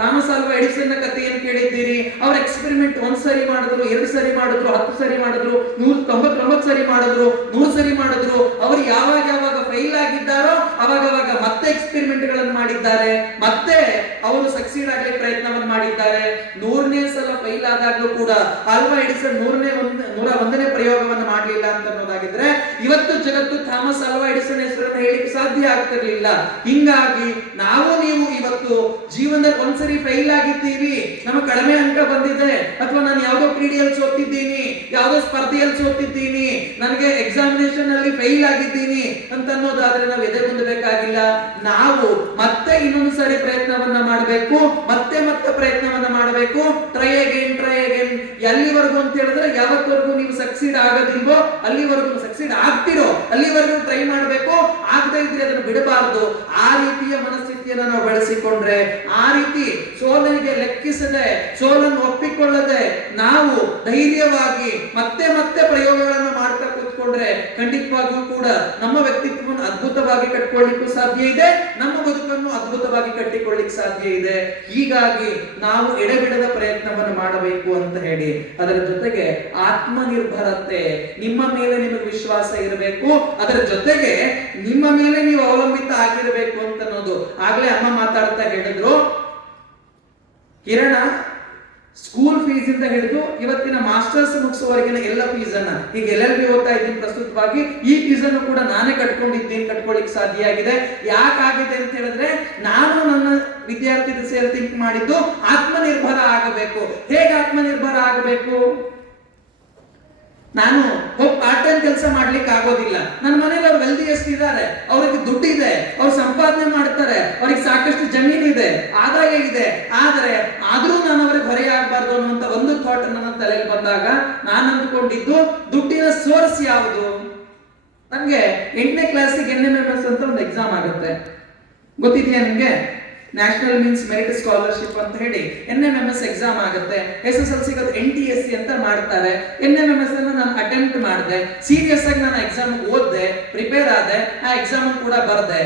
ಥಾಮಸ್ ಆಲ್ವಾ ಎಡಿಸನ್ ನ ಕಥೆಯನ್ನು ಕೇಳಿದ್ದೀರಿ. ಅವ್ರ ಎಕ್ಸ್ಪೆರಿಮೆಂಟ್ 1 ಸರಿ ಮಾಡಿದ್ರು, 2 ಸರಿ ಮಾಡಿದ್ರು, 10 ಸರಿ ಮಾಡಿದ್ರು, 199 ಸರಿ ಮಾಡಿದ್ರು, 100 ಸರಿ ಮಾಡಿದ್ರು. ಅವರು ಯಾವಾಗ ಫೈಲ್ ಆಗಿದ್ದಾರೋ ಅವಾಗ ಮತ್ತೆ ಎಕ್ಸ್ಪೆರಿಮೆಂಟ್ ಗಳನ್ನು ಮಾಡಿದ್ದಾರೆ, ಮತ್ತೆ ಅವರು ಸಕ್ಸೀಡ್ ಆಗ್ಲಿಕ್ಕೆ ಪ್ರಯತ್ನವನ್ನು ಮಾಡಿದ್ದಾರೆ. 100ನೇ ಸಲ ಫೈಲ್ ಆದಾಗ್ಲೂ ಕೂಡ ಆಲ್ವಾ ಎಡಿಸನ್ 101ನೇ ಪ್ರಯೋಗವನ್ನು ಮಾಡಲಿಲ್ಲ ಅಂತ ಅನ್ನೋದಾಗಿದ್ರೆ ಇವತ್ತು ಜಗತ್ತು ಥಾಮಸ್ ಆಲ್ವಾ ಎಡಿಸನ್ ಹೆಸರನ್ನು ಹೇಳಿಕ್ಕೆ ಸಾಧ್ಯ ಆಗ್ತಿರ್ಲಿಲ್ಲ. ಹಿಂಗಾಗಿ ನೀವು ಇವತ್ತು ಜೀವನದಲ್ಲಿ ಒಂದ್ಸರಿ ಫೈಲ್ ಆಗಿದ್ದೀವಿ, ನಮಗೆ ಕಡಿಮೆ ಅಂಕ ಬಂದಿದೆ, ಅಥವಾ ನಾನು ಯಾವುದೋ ಕ್ರೀಡೆಯಲ್ಲಿ ಸೋತಿದ್ದೀನಿ, ಯಾವುದೋ ಸ್ಪರ್ಧೆಯಲ್ಲಿ ಸೋತಿದ್ದೀನಿ, ನನಗೆ ಎಕ್ಸಾಮಿನೇಷನ್ ಅಲ್ಲಿ ಫೈಲ್ ಆಗಿದ್ದೀನಿ ಅಂತ ಅನ್ನೋದಾದ್ರೆ ನಾವು ಎದೆಗುಂದಬೇಕಾಗಿಲ್ಲ. ನಾವು ಮತ್ತೆ ಇನ್ನೊಂದು ಸರಿ ಪ್ರಯತ್ನವನ್ನ ಮಾಡಬೇಕು, ಮತ್ತೆ ಪ್ರಯತ್ನವನ್ನ ಮಾಡಬೇಕು. ಟ್ರೈ ಅಗೇನ್ ಎಲ್ಲಿವರೆಗೂ ಅಂತ ಹೇಳಿದ್ರೆ, ಯಾವತ್ತವರೆಗೂ ನೀವು ಸಕ್ಸೀಡ್ ಆಗೋದಿಲ್ವೋ ಅಲ್ಲಿವರೆಗೂ, ಸಕ್ಸೀಡ್ ಆಗ್ತಿರೋ ಅಲ್ಲಿವರೆಗೂ ಟ್ರೈ ಮಾಡಬೇಕು. ಆಗದೆ ಇದ್ರೆ ಅದನ್ನು ಬಿಡಬಾರದು. ಆ ರೀತಿಯ ಮನಸ್ಥಿತಿಯನ್ನು ನಾವು ಬೆಳೆಸಿಕೊಂಡ್ರೆ, ಆ ರೀತಿ ಸೋಲಿಗೆ ಲೆಕ್ಕಿಸದೆ, ಸೋಲನ್ನು ಒಪ್ಪಿಕೊಳ್ಳದೆ ನಾವು ಧೈರ್ಯವಾಗಿ ಮತ್ತೆ ಪ್ರಯೋಗಗಳನ್ನು ಮಾಡ್ತಾ ಕೂತ್ಕೊಂಡ್ರೆ ಖಂಡಿತವಾಗಿಯೂ ಕೂಡ ನಮ್ಮ ವ್ಯಕ್ತಿತ್ವವನ್ನು ಅದ್ಭುತವಾಗಿ ಕಟ್ಟಿಕೊಳ್ಳಿಕ್ಕೂ ಸಾಧ್ಯ ಇದೆ, ನಮ್ಮ ಬದುಕನ್ನು ಅದ್ಭುತವಾಗಿ ಕಟ್ಟಿಕೊಳ್ಳಿಕ್ಕೆ ಸಾಧ್ಯ ಇದೆ. ಹೀಗಾಗಿ ನಾವು ಎಡೆಬಿಡದ ಪ್ರಯತ್ನವನ್ನು ಮಾಡಬೇಕು ಅಂತ ಹೇಳಿ, ಅದರ ಜೊತೆಗೆ ಆತ್ಮನಿರ್ಭರತೆ, ನಿಮ್ಮ ಮೇಲೆ ನಿಮಗೆ ವಿಶ್ವಾಸ ಇರಬೇಕು, ಅದರ ಜೊತೆಗೆ ನಿಮ್ಮ ಮೇಲೆ ನೀವು ಅವಲಂಬಿತ ಆಗಿರಬೇಕು ಅಂತ ಅನ್ನೋದು. ಆಗ್ಲೇ ಅಮ್ಮ ಮಾತಾಡ್ತಾ ಹೇಳಿದ್ರು, ಕಿರಣ ಸ್ಕೂಲ್ ಫೀಸ್ ಇಂದ ಹಿಡಿದು ಇವತ್ತಿನ ಮಾಸ್ಟರ್ಸ್ ಮುಗಿಸುವವರೆಗಿನ ಎಲ್ಲ ಫೀಸ್ ಅನ್ನ, ಈಗ LLB ಓದ್ತಾ ಇದ್ದೀನಿ ಪ್ರಸ್ತುತವಾಗಿ, ಈ ಫೀಸ್ ಅನ್ನು ಕೂಡ ನಾನೇ ಕಟ್ಕೊಳ್ಳಿಕ್ಕೆ ಸಾಧ್ಯ ಆಗಿದೆ. ಯಾಕಾಗಿದೆ ಅಂತ ಹೇಳಿದ್ರೆ, ನಾನು ನನ್ನ ವಿದ್ಯಾರ್ಥಿ ಸೇರಿ ಥಿಂಕ್ ಮಾಡಿದ್ದು ಆತ್ಮನಿರ್ಭರ ಆಗಬೇಕು. ಹೇಗೆ ಆತ್ಮನಿರ್ಭರ ಆಗಬೇಕು? ನಾನು ಪಾರ್ಟ್ ಟೈಮ್ ಕೆಲಸ ಮಾಡ್ಲಿಕ್ಕೆ ಆಗೋದಿಲ್ಲ. ನನ್ನ ಮನೇಲಿ ಅವ್ರು ವೆಲ್ದಿಯಸ್ಟ್ ಇದ್ದಾರೆ, ಅವ್ರಿಗೆ ದುಡ್ಡಿದೆ, ಅವ್ರು ಸಂಪಾದನೆ ಮಾಡ್ತಾರೆ, ಅವ್ರಿಗೆ ಸಾಕಷ್ಟು ಜಮೀನು ಇದೆ, ಆದಾಯ ಇದೆ, ಆದ್ರೂ ನಾನು ಅವ್ರಿಗೆ ಹೊರೆಯಾಗಬಾರ್ದು ಅನ್ನುವಂತ ಒಂದು ಥಾಟ್ ನನ್ನ ತಲೆಯಲ್ಲಿ ಬಂದಾಗ ನಾನು ಅಂದುಕೊಂಡಿದ್ದು, ದುಡ್ಡಿನ ಸೋರ್ಸ್ ಯಾವುದು? ನಮ್ಗೆ 8ನೇ ಕ್ಲಾಸಿಗೆ NMMS ಅಂತ ಒಂದು ಎಕ್ಸಾಮ್ ಆಗುತ್ತೆ, ಗೊತ್ತಿದೆಯಾ ನಿಮ್ಗೆ? ನ್ಯಾಷನಲ್ ಮೀನ್ಸ್ ಮೆರಿಟ್ ಸ್ಕಾಲರ್ಶಿಪ್ ಅಂತ ಹೇಳಿ NMMS ಎಕ್ಸಾಮ್ ಆಗುತ್ತೆ. SSLC NTSC ಅಂತ ಮಾಡ್ತಾರೆ. NMMS ಅನ್ನು ನಾನು ಅಟೆಂಪ್ಟ್ ಮಾಡಿದೆ, ಸೀರಿಯಸ್ ಆಗಿ ನಾನು ಎಕ್ಸಾಮ್ ಓದ್ದೆ, ಪ್ರಿಪೇರ್ ಆದೆ, ಆ ಎಕ್ಸಾಮ್ ಕೂಡ ಬರ್ದೆ.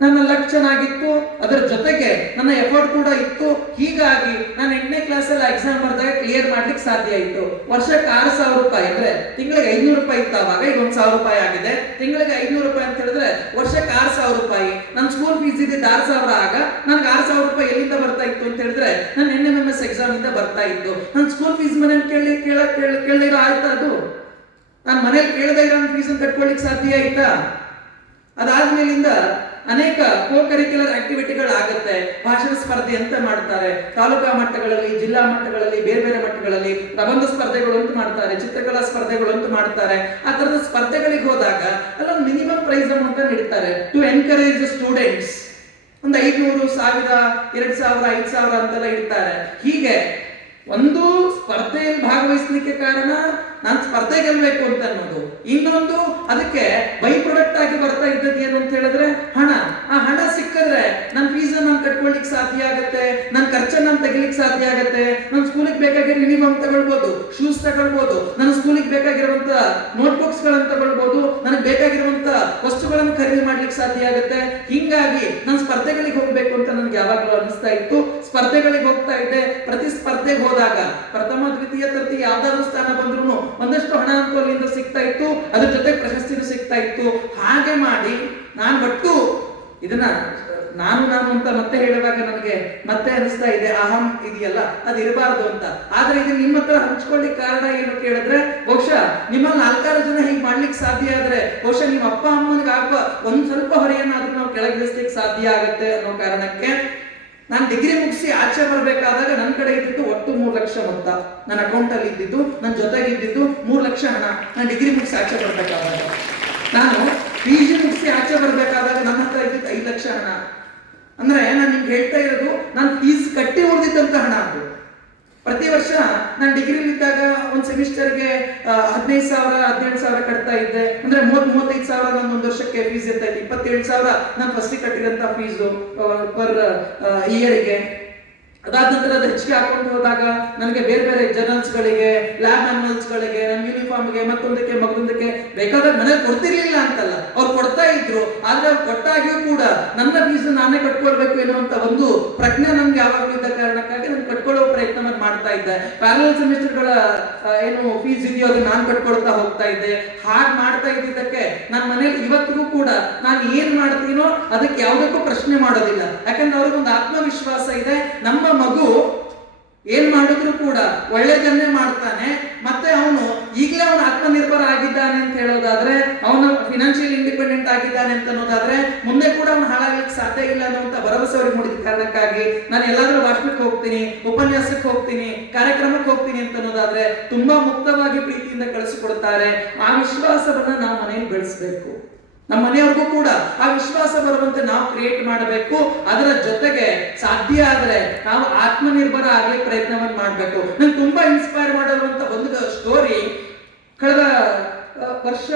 ನನ್ನ ಲಕ್ ಚೆನ್ನಾಗಿತ್ತು, ಅದರ ಜೊತೆಗೆ ನನ್ನ ಎಫರ್ಟ್ ಕೂಡ ಇತ್ತು. ಹೀಗಾಗಿ ನಾನು 8ನೇ ಕ್ಲಾಸಲ್ಲಿ ಎಕ್ಸಾಮ್ ಬರ್ದಾಗ ಕ್ಲಿಯರ್ ಮಾಡ್ಲಿಕ್ಕೆ ಸಾಧ್ಯ ಆಯಿತು. ವರ್ಷಕ್ಕೆ 6,000 ರೂಪಾಯಿ ಅಂದ್ರೆ ತಿಂಗಳಿಗೆ 500 ರೂಪಾಯಿ ಇತ್ತು ಆವಾಗ, ಈಗ 1,000 ರೂಪಾಯಿ ಆಗಿದೆ. ತಿಂಗಳಿಗೆ 500 ರೂಪಾಯಿ ಅಂತ ಹೇಳಿದ್ರೆ ವರ್ಷಕ್ಕೆ 6,000 ರೂಪಾಯಿ. ನನ್ನ ಸ್ಕೂಲ್ ಫೀಸ್ ಇದ್ದಿದ್ದು 6,000 ಆಗ ನನ್ಗೆ 6,000 ರೂಪಾಯಿ ಎಲ್ಲಿಂದ ಬರ್ತಾ ಇತ್ತು ಅಂತ ಹೇಳಿದ್ರೆ ನಾನು NMMS ಎಕ್ಸಾಮ್ ಇಂದ ಬರ್ತಾ ಇತ್ತು. ನನ್ನ ಸ್ಕೂಲ್ ಫೀಸ್ ಮನೇಲಿ ಕೇಳಿರೋ ಆಯ್ತಾ? ಅದು ನಾನು ಮನೇಲಿ ಕೇಳದೇ ಇರೋ ಫೀಸ್ ಕಟ್ಕೊಳ್ಳಿಕ್ಕೆ ಸಾಧ್ಯ ಆಯ್ತಾ? ಅದಾದ್ಮೇಲಿಂದ ಅನೇಕ ಕೋ-ಕರಿಕ್ಯುಲರ್ ಆಕ್ಟಿವಿಟಿಗಳು ಆಗುತ್ತೆ. ಭಾಷಣ ಸ್ಪರ್ಧೆ ಅಂತ ಮಾಡ್ತಾರೆ, ತಾಲೂಕಾ ಮಟ್ಟಗಳಲ್ಲಿ, ಜಿಲ್ಲಾ ಮಟ್ಟಗಳಲ್ಲಿ, ಬೇರೆ ಮಟ್ಟಗಳಲ್ಲಿ ಪ್ರಬಂಧ ಸ್ಪರ್ಧೆಗಳು ಅಂತ ಮಾಡ್ತಾರೆ, ಚಿತ್ರಕಲಾ ಸ್ಪರ್ಧೆಗಳು ಅಂತ ಮಾಡ್ತಾರೆ. ಆ ತರದ ಸ್ಪರ್ಧೆಗಳಿಗೆ ಹೋದಾಗ ಅಲ್ಲೊಂದು ಮಿನಿಮಮ್ ಪ್ರೈಸ್ ಅಮೌಂಟ್ ನೀಡ್ತಾರೆ ಟು ಎನ್ಕರೇಜ್ ಸ್ಟೂಡೆಂಟ್ಸ್. ಒಂದು 500, 1000, 2,000, 5,000 ಅಂತೆಲ್ಲ ಇಡ್ತಾರೆ. ಹೀಗೆ ಒಂದು ಸ್ಪರ್ಧೆಯಲ್ಲಿ ಭಾಗವಹಿಸಲಿಕ್ಕೆ ಕಾರಣ ನಾನು ಸ್ಪರ್ಧೆ ಗೆಲ್ಲಬೇಕು ಅಂತ ಅನ್ನೋದು, ಇನ್ನೊಂದು ಅದಕ್ಕೆ ಬೈ ಪ್ರಾಡಕ್ಟ್ ಆಗಿ ಬರ್ತಾ ಇದ್ದದ್ದು ಏನು ಅಂತ ಹೇಳಿದ್ರೆ ಹಣ. ಆ ಹಣ ಸಿಕ್ಕಿದ್ರೆ ನನ್ನ ಫೀಸ್ ನಾನು ಕಟ್ಕೊಳ್ಳಿಕ್ಕೆ ಸಾಧ್ಯ ಆಗುತ್ತೆ, ನನ್ನ ಖರ್ಚನ್ನು ನಾನು ತೆಗಿಲಿಕ್ಕೆ ಸಾಧ್ಯ ಆಗುತ್ತೆ. ನನ್ನ ಸ್ಕೂಲಿಗೆ ಬೇಕಾಗಿರೋ ಯೂನಿಫಾರ್ಮ್ ತಗೊಳ್ಬಹುದು, ಶೂಸ್ ತಗೊಳ್ಬಹುದು, ನನ್ನ ಸ್ಕೂಲಿಗೆ ಬೇಕಾಗಿರುವಂತ ನೋಟ್ಬುಕ್ಸ್ ಗಳನ್ನು ತಗೊಳ್ಬಹುದು, ನನಗೆ ಬೇಕಾಗಿರುವಂತ ವಸ್ತುಗಳನ್ನು ಖರೀದಿ ಮಾಡ್ಲಿಕ್ಕೆ ಸಾಧ್ಯ ಆಗುತ್ತೆ. ಹಿಂಗಾಗಿ ನಾನು ಸ್ಪರ್ಧೆಗಳಿಗೆ ಹೋಗ್ಬೇಕು ಅಂತ ನನಗೆ ಯಾವಾಗಲೂ ಅನಿಸ್ತಾ ಇತ್ತು. ಸ್ಪರ್ಧೆಗಳಿಗೆ ಹೋಗ್ತಾ ಇದ್ದೆ. ಪ್ರತಿ ಸ್ಪರ್ಧೆಗೆ ಹೋದಾಗ ಪ್ರಥಮ, ದ್ವಿತೀಯ, ತೃತೀಯ ಯಾವ್ದಾದ್ರು ಸ್ಥಾನ ಬಂದ್ರು ಒಂದಷ್ಟು ಹಣ ಅಂತೂ ಅಲ್ಲಿಂದ ಸಿಗ್ತಾ ಇತ್ತು, ಅದ್ರ ಜೊತೆ ಪ್ರಶಸ್ತಿನೂ ಸಿಗ್ತಾ ಇತ್ತು. ಹಾಗೆ ಮಾಡಿ ನಾನು ಒಟ್ಟು ಇದನ್ನ ನಾನು ಅಂತ ಮತ್ತೆ ಹೇಳುವಾಗ ನನಗೆ ಮತ್ತೆ ಅನಿಸ್ತಾ ಇದೆ, ಅಹಂ ಇದೆಯಲ್ಲ ಅದು ಇರಬಾರ್ದು ಅಂತ. ಆದ್ರೆ ಇದು ನಿಮ್ಮ ಹತ್ರ ಹಂಚ್ಕೊಳ್ಳಿಕ್ಕೆ ಕಾರಣ ಏನು ಕೇಳಿದ್ರೆ, ಬಹುಶಃ ನಿಮ್ಮಲ್ಲಿ 4-6 ಜನ ಹೀಗೆ ಮಾಡ್ಲಿಕ್ಕೆ ಸಾಧ್ಯ ಆದ್ರೆ ಬಹುಶಃ ನಿಮ್ಮ ಅಪ್ಪ ಅಮ್ಮನಿಗೆ ಆಗುವ ಒಂದ್ ಸ್ವಲ್ಪ ಹೊರೆಯನ್ನಾದ್ರೂ ನಾವು ಕೆಳಗಿಳಿಸ್ಲಿಕ್ಕೆ ಸಾಧ್ಯ ಆಗುತ್ತೆ ಅನ್ನೋ ಕಾರಣಕ್ಕೆ ನಾನು ಡಿಗ್ರಿ ಮುಗಿಸಿ ಆಚೆ ಬರಬೇಕಾದಾಗ ನನ್ನ ಕಡೆ ಇದ್ದಿದ್ದು ಒಟ್ಟು 3 ಲಕ್ಷ ಮೊತ್ತ, ನನ್ನ ಅಕೌಂಟ್ ಅಲ್ಲಿ ಇದ್ದಿದ್ದು, ನನ್ನ ಜೊತೆಗೆ ಇದ್ದಿದ್ದು 3 ಲಕ್ಷ ಹಣ. ನಾನು ಡಿಗ್ರಿ ಮುಗಿಸಿ ಆಚೆ ಬರಬೇಕಾದಾಗ, ನಾನು PG ಮುಗಿಸಿ ಆಚೆ ಬರಬೇಕಾದಾಗ ನನ್ನ ಹತ್ರ ಇದ್ದಿದ್ದು 5 ಲಕ್ಷ ಹಣ. ಅಂದ್ರೆ ನಾನು ನಿಮ್ಗೆ ಹೇಳ್ತಾ ಇರೋದು, ನಾನು ಫೀಸ್ ಕಟ್ಟಿ ಉಳಿದಿದ್ದಂತ ಹಣ ಅದು. ಪ್ರತಿ ವರ್ಷ ನಾನು ಡಿಗ್ರಿಲಿದ್ದಾಗ ಒಂದು ಸೆಮಿಸ್ಟರ್ಗೆ 15,000 17,000 ಕಟ್ತಾ ಇದ್ದೆ. ಅಂದ್ರೆ 35,000 ನಾನು ಒಂದು ವರ್ಷಕ್ಕೆ ಫೀಸ್ ಇರ್ತಾ ಇದ್ದೆ. 27,000 ನಾನು ಫಸ್ಟಿಗೆ ಕಟ್ಟಿದಂತ ಫೀಸು ಪರ್ ಇಯರ್ಗೆ. ಅದಾದ ನಂತರ ಅದು ಹೆಚ್ಚಿಗೆ ಹಾಕೊಂಡು ಹೋದಾಗ ನನಗೆ ಬೇರೆ ಬೇರೆ ಜರ್ನಲ್ಸ್ಗಳಿಗೆ, ಲ್ಯಾಬ್ ಮ್ಯಾನ್ಯುವಲ್ಸ್ಗಳಿಗೆ, ನನ್ನ ಯೂನಿಫಾರ್ಮ್ಗೆ, ಮತ್ತೊಂದಕ್ಕೆ ಮಗದೊಂದಕ್ಕೆ ಬೇಕಾದಾಗ ಮನೇಲಿ ಕೊಡ್ತಿರ್ಲಿಲ್ಲ ಅಂತಲ್ಲ, ಅವ್ರು ಕೊಡ್ತಾ ಇದ್ರು. ಆದ್ರೆ ಅವ್ರು ಕೊಟ್ಟಾಗಿಯೂ ಕೂಡ ನನ್ನ ಫೀಸ್ ನಾನೇ ಕಟ್ಕೊಳ್ಬೇಕು ಎನ್ನುವಂತ ಒಂದು ಪ್ರಜ್ಞೆ ನಮ್ಗೆ ಯಾವಾಗಲೂ ಇದ್ದ ಕಾರಣಕ್ಕಾಗಿ ನಾನು ಕಟ್ಕೊಳ್ಳೋ ಪ್ರಯತ್ನವನ್ನು ಮಾಡ್ತಾ ಇದ್ದೆ. ಪ್ಯಾರಲಲ್ ಸೆಮಿಸ್ಟರ್ಗಳ ಏನು ಫೀಸ್ ಇದೆಯೋ ಅದು ನಾನು ಕಟ್ಕೊಳ್ತಾ ಹೋಗ್ತಾ ಇದ್ದೆ. ಹಾಗೆ ಮಾಡ್ತಾ ಇದ್ದಿದ್ದಕ್ಕೆ ನನ್ನ ಮನೇಲಿ ಇವತ್ತಿಗೂ ಕೂಡ ನಾನು ಏನ್ ಮಾಡ್ತೀನೋ ಅದಕ್ಕೆ ಯಾವುದಕ್ಕೂ ಪ್ರಶ್ನೆ ಮಾಡೋದಿಲ್ಲ. ಯಾಕಂದ್ರೆ ಅವ್ರಿಗೊಂದು ಆತ್ಮವಿಶ್ವಾಸ ಇದೆ, ನಮ್ಮ ಮಗು ಏನ್ ಮಾಡಿದ್ರು ಕೂಡ ಒಳ್ಳೇದನ್ನೇ ಮಾಡ್ತಾನೆ, ಮತ್ತೆ ಅವನು ಈಗಲೇ ಅವನು ಆತ್ಮನಿರ್ಭರ ಆಗಿದ್ದಾನೆ ಅಂತ ಹೇಳೋದಾದ್ರೆ, ಅವನು ಫಿನಾನ್ಷಿಯಲ್ ಇಂಡಿಪೆಂಡೆಂಟ್ ಆಗಿದ್ದಾನೆ ಅಂತ ಅನ್ನೋದಾದ್ರೆ ಮುಂದೆ ಕೂಡ ಅವನು ಹಾಳಾಗ್ಲಿಕ್ಕೆ ಸಾಧ್ಯ ಇಲ್ಲ ಅನ್ನುವಂತ ಭರವಸೆ ಅವ್ರಿಗೆ ಮೂಡಿದ ಕಾರಣಕ್ಕಾಗಿ ನಾನು ಎಲ್ಲಾದ್ರೂ ಭಾಷಣಕ್ಕೆ ಹೋಗ್ತೀನಿ, ಉಪನ್ಯಾಸಕ್ಕೆ ಹೋಗ್ತೀನಿ, ಕಾರ್ಯಕ್ರಮಕ್ಕೆ ಹೋಗ್ತೀನಿ ಅಂತ ಅನ್ನೋದಾದ್ರೆ ತುಂಬಾ ಮುಕ್ತವಾಗಿ ಪ್ರೀತಿಯಿಂದ ಕಳಿಸಿಕೊಡ್ತಾರೆ. ಆ ವಿಶ್ವಾಸವನ್ನ ನಾವು ಮನೆಯಲ್ಲಿ ಬೆಳೆಸಬೇಕು. ನಮ್ಮ ಮನೆಯವ್ರಿಗೂ ಕೂಡ ಆ ವಿಶ್ವಾಸ ಬರುವಂತೆ ನಾವು ಕ್ರಿಯೇಟ್ ಮಾಡಬೇಕು. ಅದರ ಜೊತೆಗೆ ಸಾಧ್ಯ ಆದ್ರೆ ನಾವು ಆತ್ಮನಿರ್ಭರ ಆಗ್ಲಿಕ್ಕೆ ಪ್ರಯತ್ನವನ್ನು ಮಾಡಬೇಕು. ನಂಗೆ ತುಂಬಾ ಇನ್ಸ್ಪೈರ್ ಮಾಡಿರುವಂತ ಒಂದು ಸ್ಟೋರಿ, ಕಳೆದ ವರ್ಷ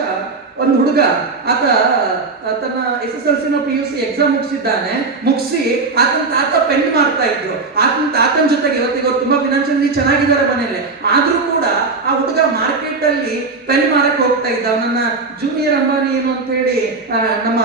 ಒಂದು ಹುಡುಗ ಆತ ತನ್ನ SSLC PUC ಎಕ್ಸಾಮ್ ಮುಗಿಸಿ ಆತನ ತಾತ ಪೆನ್ ಮಾಡ್ತಾ ಇದ್ರು. ತಾತನ ಜೊತೆಗೆ ಇವತ್ತಿಗೆ ಅವ್ರು ತುಂಬಾ ಫಿನಾನ್ಷಿಯಲಿ ಚೆನ್ನಾಗಿದ್ದಾರೆ ಮನೇಲಿ, ಆದ್ರೂ ಕೂಡ ಆ ಹುಡುಗ ಮಾರ್ಕೆಟ್ ಅಲ್ಲಿ ಪೆನ್ ಮಾರಕ್ ಹೋಗ್ತಾ ಇದ್ದ. ಅವನನ್ನ ಜೂನಿಯರ್ ಅಂಬಾನಿ ಏನು ಅಂತ ಹೇಳಿ ನಮ್ಮ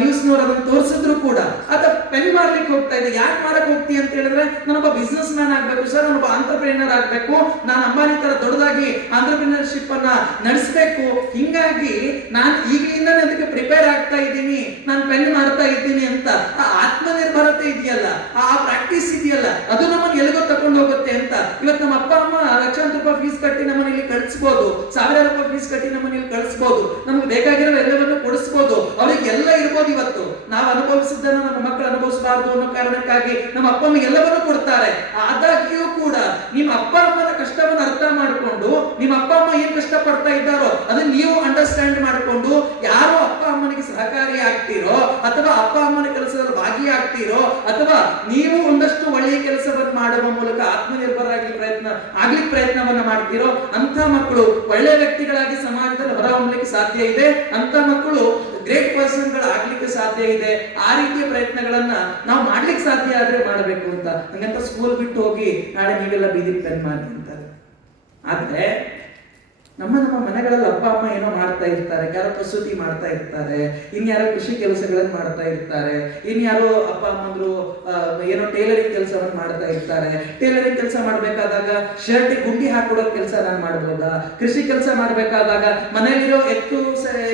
ನ್ಯೂಸ್ನವ್ರು ಅದನ್ನ ತೋರಿಸಿದ್ರು ಕೂಡ ಆತ ಪೆನ್ ಮಾರ್ಲಿಕ್ಕೆ ಹೋಗ್ತಾ ಇದ್ದ. ಯಾಕೆ ಮಾರಕ್ ಹೋಗ್ತಿ ಅಂತ ಹೇಳಿದ್ರೆ, ನಾನೊಬ್ಬ ಬಿಸ್ನೆಸ್ ಮ್ಯಾನ್ ಆಗ್ಬೇಕು ಸರ್, ನಾನೊಬ್ಬ ಆಂಟರ್ಪ್ರಿನರ್ ಆಗ್ಬೇಕು, ನಾನು ಅಂಬಾನಿ ತರ ದೊಡ್ಡದಾಗಿ ಆಂಟರ್ಪ್ರಿನರ್ಶಿಪ್ ಅನ್ನ ನಡೆಸಬೇಕು, ಹಿಂಗಾಗಿ ನಾನು ಈಗಲಿಂದಾನೇ ಅದಕ್ಕೆ ಪ್ರಿಪೇರ್ ಆಗ್ತಾ ಇದ್ದೀನಿ, ನಾನು ಪೆನ್ ಮಾಡ್ತಾ ಇದ್ದೀನಿ ಅಂತ ಆ ಆತ್ಮನಿರ್ಭರತೆ ಇದೆಯಲ್ಲ, ಆ ಪ್ರಾಕ್ಟೀಸ್ ಇದೆಯಲ್ಲ, ಅದು ನಮ್ಮನ್ನು ಎಲ್ಲಿಗೋ ತಕೊಂಡು ಹೋಗುತ್ತೆ ಅಂತ. ಇವತ್ತು ನಮ್ಮ ಅಪ್ಪ ಅಮ್ಮ ಲಕ್ಷಾಂತರ ರೂಪಾಯಿ ಫೀಸ್ ಕಟ್ಟಿ ನಮ್ಮನ್ನ ಇಲ್ಲಿ ಕಳಿಸಬಹುದು, 1,000 ರೂಪಾಯಿ ಫೀಸ್ ಕಟ್ಟಿ ನಮ್ಮನ್ನ ಇಲ್ಲಿ ಕಳಿಸಬಹುದು, ನಮ್ಗೆ ಬೇಕಾಗಿರೋ ಎಲ್ಲವನ್ನೂ ಕೊಡಿಸಬಹುದು, ಅವ್ರಿಗೆ ಎಲ್ಲ ಇರ್ಬೋದು. ಇವತ್ತು ನಾವು ಅನುಭವಿಸಿದ್ದನ್ನು ನಮ್ಮ ಮಕ್ಕಳು ಅನುಭವಿಸಬಾರ್ದು ಅನ್ನೋ ಕಾರಣಕ್ಕಾಗಿ ನಮ್ಮ ಅಪ್ಪ ಅಮ್ಮ ಎಲ್ಲವನ್ನೂ ಕೊಡ್ತಾರೆ. ಆದಾಗ್ಯೂ ಕೂಡ ನಿಮ್ಮ ಅಪ್ಪ ಅಮ್ಮನ ಕಷ್ಟವನ್ನು ಅರ್ಥ ಮಾಡಿಕೊಂಡು, ನಿಮ್ಮ ಅಪ್ಪ ಅಮ್ಮ ಏನ್ ಕಷ್ಟ ಪಡ್ತಾ ಇದ್ದಾರೋ ಅದನ್ನ ನೀವು ಅಂಡರ್ಸ್ಟ್ಯಾಂಡ್ ಮಾಡಿಕೊಂಡು, ಯಾರು ಅಪ್ಪ ಅಮ್ಮನಿಗೆ ಸಹಕಾರಿ ಆಗ್ತೀರೋ ಅಥವಾ ಅಪ್ಪ ಅಮ್ಮನ ಕೆಲಸದಲ್ಲಿ ಭಾಗಿಯಾಗ್ತೀರೋ ಅಥವಾ ನೀವು ಒಂದಷ್ಟು ಒಳ್ಳೆಯ ಕೆಲಸವನ್ನು ಮಾಡುವ ಮೂಲಕ ಆತ್ಮನಿರ್ಭರಾಗಿ ಪ್ರಯತ್ನವನ್ನ ಮಾಡ್ತೀರೋ, ಅಂತ ಮಕ್ಕಳು ಒಳ್ಳೆಯ ವ್ಯಕ್ತಿಗಳಾಗಿ ಸಮಾಜದಲ್ಲಿ ಹೊರಹೊಮ್ಮಲಿಕ್ಕೆ ಸಾಧ್ಯ ಇದೆ. ಅಂತ ಮಕ್ಕಳು ಗ್ರೇಟ್ ಪರ್ಸನ್ಗಳು ಆಗ್ಲಿಕ್ಕೆ ಸಾಧ್ಯ ಇದೆ. ಆ ರೀತಿಯ ಪ್ರಯತ್ನಗಳನ್ನ ನಾವು ಮಾಡ್ಲಿಕ್ಕೆ ಸಾಧ್ಯ ಆದ್ರೆ ಮಾಡಬೇಕು ಅಂತ. ಹಂಗಂತ ಸ್ಕೂಲ್ ಬಿಟ್ಟು ಹೋಗಿ ನಾಳೆ ನೀವೆಲ್ಲ ಬೀದಿ ಪೆನ್ ಮಾಡಿ ಅಂತಾರೆ. ಆದ್ರೆ ನಮ್ಮ ಮನೆಗಳಲ್ಲಿ ಅಪ್ಪ ಅಮ್ಮ ಏನೋ ಮಾಡ್ತಾ ಇರ್ತಾರೆ, ಯಾರೋ ಪ್ರಸೂತಿ ಮಾಡ್ತಾ ಇರ್ತಾರೆ, ಇನ್ಯಾರೋ ಕೃಷಿ ಕೆಲಸಗಳನ್ನು ಮಾಡ್ತಾ ಇರ್ತಾರೆ, ಇನ್ಯಾರೋ ಅಪ್ಪ ಅಮ್ಮಂದ್ರು ಏನೋ ಟೈಲರಿಂಗ್ ಕೆಲಸವನ್ನು ಮಾಡ್ತಾ ಇರ್ತಾರೆ. ಟೈಲರಿಂಗ್ ಕೆಲಸ ಮಾಡ್ಬೇಕಾದಾಗ ಶರ್ಟ್ ಗುಂಡಿ ಹಾಕೊಡೋ ಕೆಲಸ ನಾನು ಮಾಡ್ಬೋದಾ? ಕೃಷಿ ಕೆಲಸ ಮಾಡ್ಬೇಕಾದಾಗ ಮನೆಯಲ್ಲಿರೋ ಎತ್ತು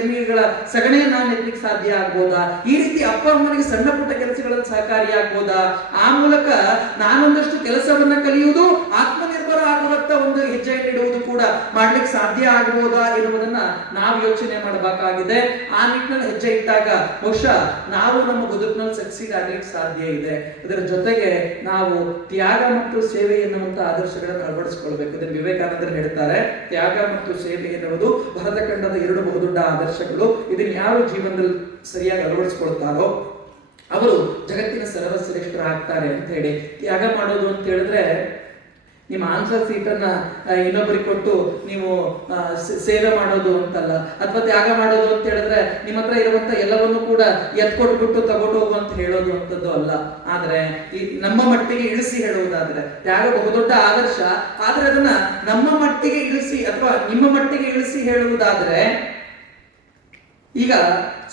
ಎಮ್ಮಿಗಳ ಸಗಣಿ ನಾನು ಎತ್ತಲಿಕ್ಕೆ ಸಾಧ್ಯ ಆಗ್ಬೋದಾ? ಈ ರೀತಿ ಅಪ್ಪ ಅಮ್ಮನಿಗೆ ಸಣ್ಣ ಪುಟ್ಟ ಕೆಲಸಗಳಲ್ಲಿ ಸಹಕಾರಿ ಆಗ್ಬೋದಾ? ಆ ಮೂಲಕ ನಾನೊಂದಷ್ಟು ಕೆಲಸವನ್ನ ಕಲಿಯುವುದು, ಆತ್ಮನಿರ್ಭರ ಆಗುವಂತ ಒಂದು ಹೆಜ್ಜೆಯನ್ನು ಇಡುವುದು ಕೂಡ ಮಾಡ್ಲಿಕ್ಕೆ ಸಾಧ್ಯ ಆಗಬಹುದಾ ಎನ್ನುವುದನ್ನ ನಾವು ಯೋಚನೆ ಮಾಡಬೇಕಾಗಿದೆ. ಆ ನಿಟ್ಟಿನಲ್ಲಿ ಹೆಜ್ಜೆ ಇಟ್ಟಾಗ ಬಹುಶಃ ನಾವು ನಮ್ಮ ಬದುಕಿನಲ್ಲಿ ಸಕ್ಸೀಡ್ ಆಗ್ಲಿಕ್ಕೆ ಸಾಧ್ಯ ಇದೆ. ಇದರ ಜೊತೆಗೆ ನಾವು ತ್ಯಾಗ ಮತ್ತು ಸೇವೆ ಎನ್ನುವಂತ ಆದರ್ಶಗಳನ್ನು ಅಳವಡಿಸಿಕೊಳ್ಬೇಕು. ಇದನ್ನು ವಿವೇಕಾನಂದರು ಹೇಳ್ತಾರೆ, ತ್ಯಾಗ ಮತ್ತು ಸೇವೆ ಎನ್ನುವುದು ಭರತ ಖಂಡದ 2 ಬಹುದೊಡ್ಡ ಆದರ್ಶಗಳು. ಇದನ್ನು ಯಾರು ಜೀವನದಲ್ಲಿ ಸರಿಯಾಗಿ ಅಳವಡಿಸಿಕೊಳ್ತಾರೋ ಅವರು ಜಗತ್ತಿನ ಸರ್ವಶ್ರೇಷ್ಠರಾಗ್ತಾರೆ ಅಂತ ಹೇಳಿ. ತ್ಯಾಗ ಮಾಡೋದು ಅಂತ ಹೇಳಿದ್ರೆ ನಿಮ್ಮ ಆನ್ಸರ್ ಸೀಟನ್ನ ಇನ್ನೊಬ್ಬರಿಗೆ ಕೊಟ್ಟು ನೀವು ಸೇವೆ ಮಾಡೋದು ಅಂತಲ್ಲ, ಅಥವಾ ತ್ಯಾಗ ಮಾಡೋದು ಅಂತ ಹೇಳಿದ್ರೆ ನಿಮ್ಮ ಹತ್ರ ಇರುವಂತ ಎಲ್ಲವನ್ನೂ ಕೂಡ ಎತ್ಕೊಟ್ಬಿಟ್ಟು ತಗೊಂಡು ಹೋಗು ಅಂತ ಹೇಳೋದು ಅಂತದ್ದು ಅಲ್ಲ. ಆದ್ರೆ ಈ ನಮ್ಮ ಮಟ್ಟಿಗೆ ಇಳಿಸಿ ಹೇಳುವುದಾದ್ರೆ ತ್ಯಾಗ ಬಹುದೊಡ್ಡ ಆದರ್ಶ. ಆದ್ರೆ ಅದನ್ನ ನಮ್ಮ ಮಟ್ಟಿಗೆ ಇಳಿಸಿ ಅಥವಾ ನಿಮ್ಮ ಮಟ್ಟಿಗೆ ಇಳಿಸಿ ಹೇಳುವುದಾದ್ರೆ, ಈಗ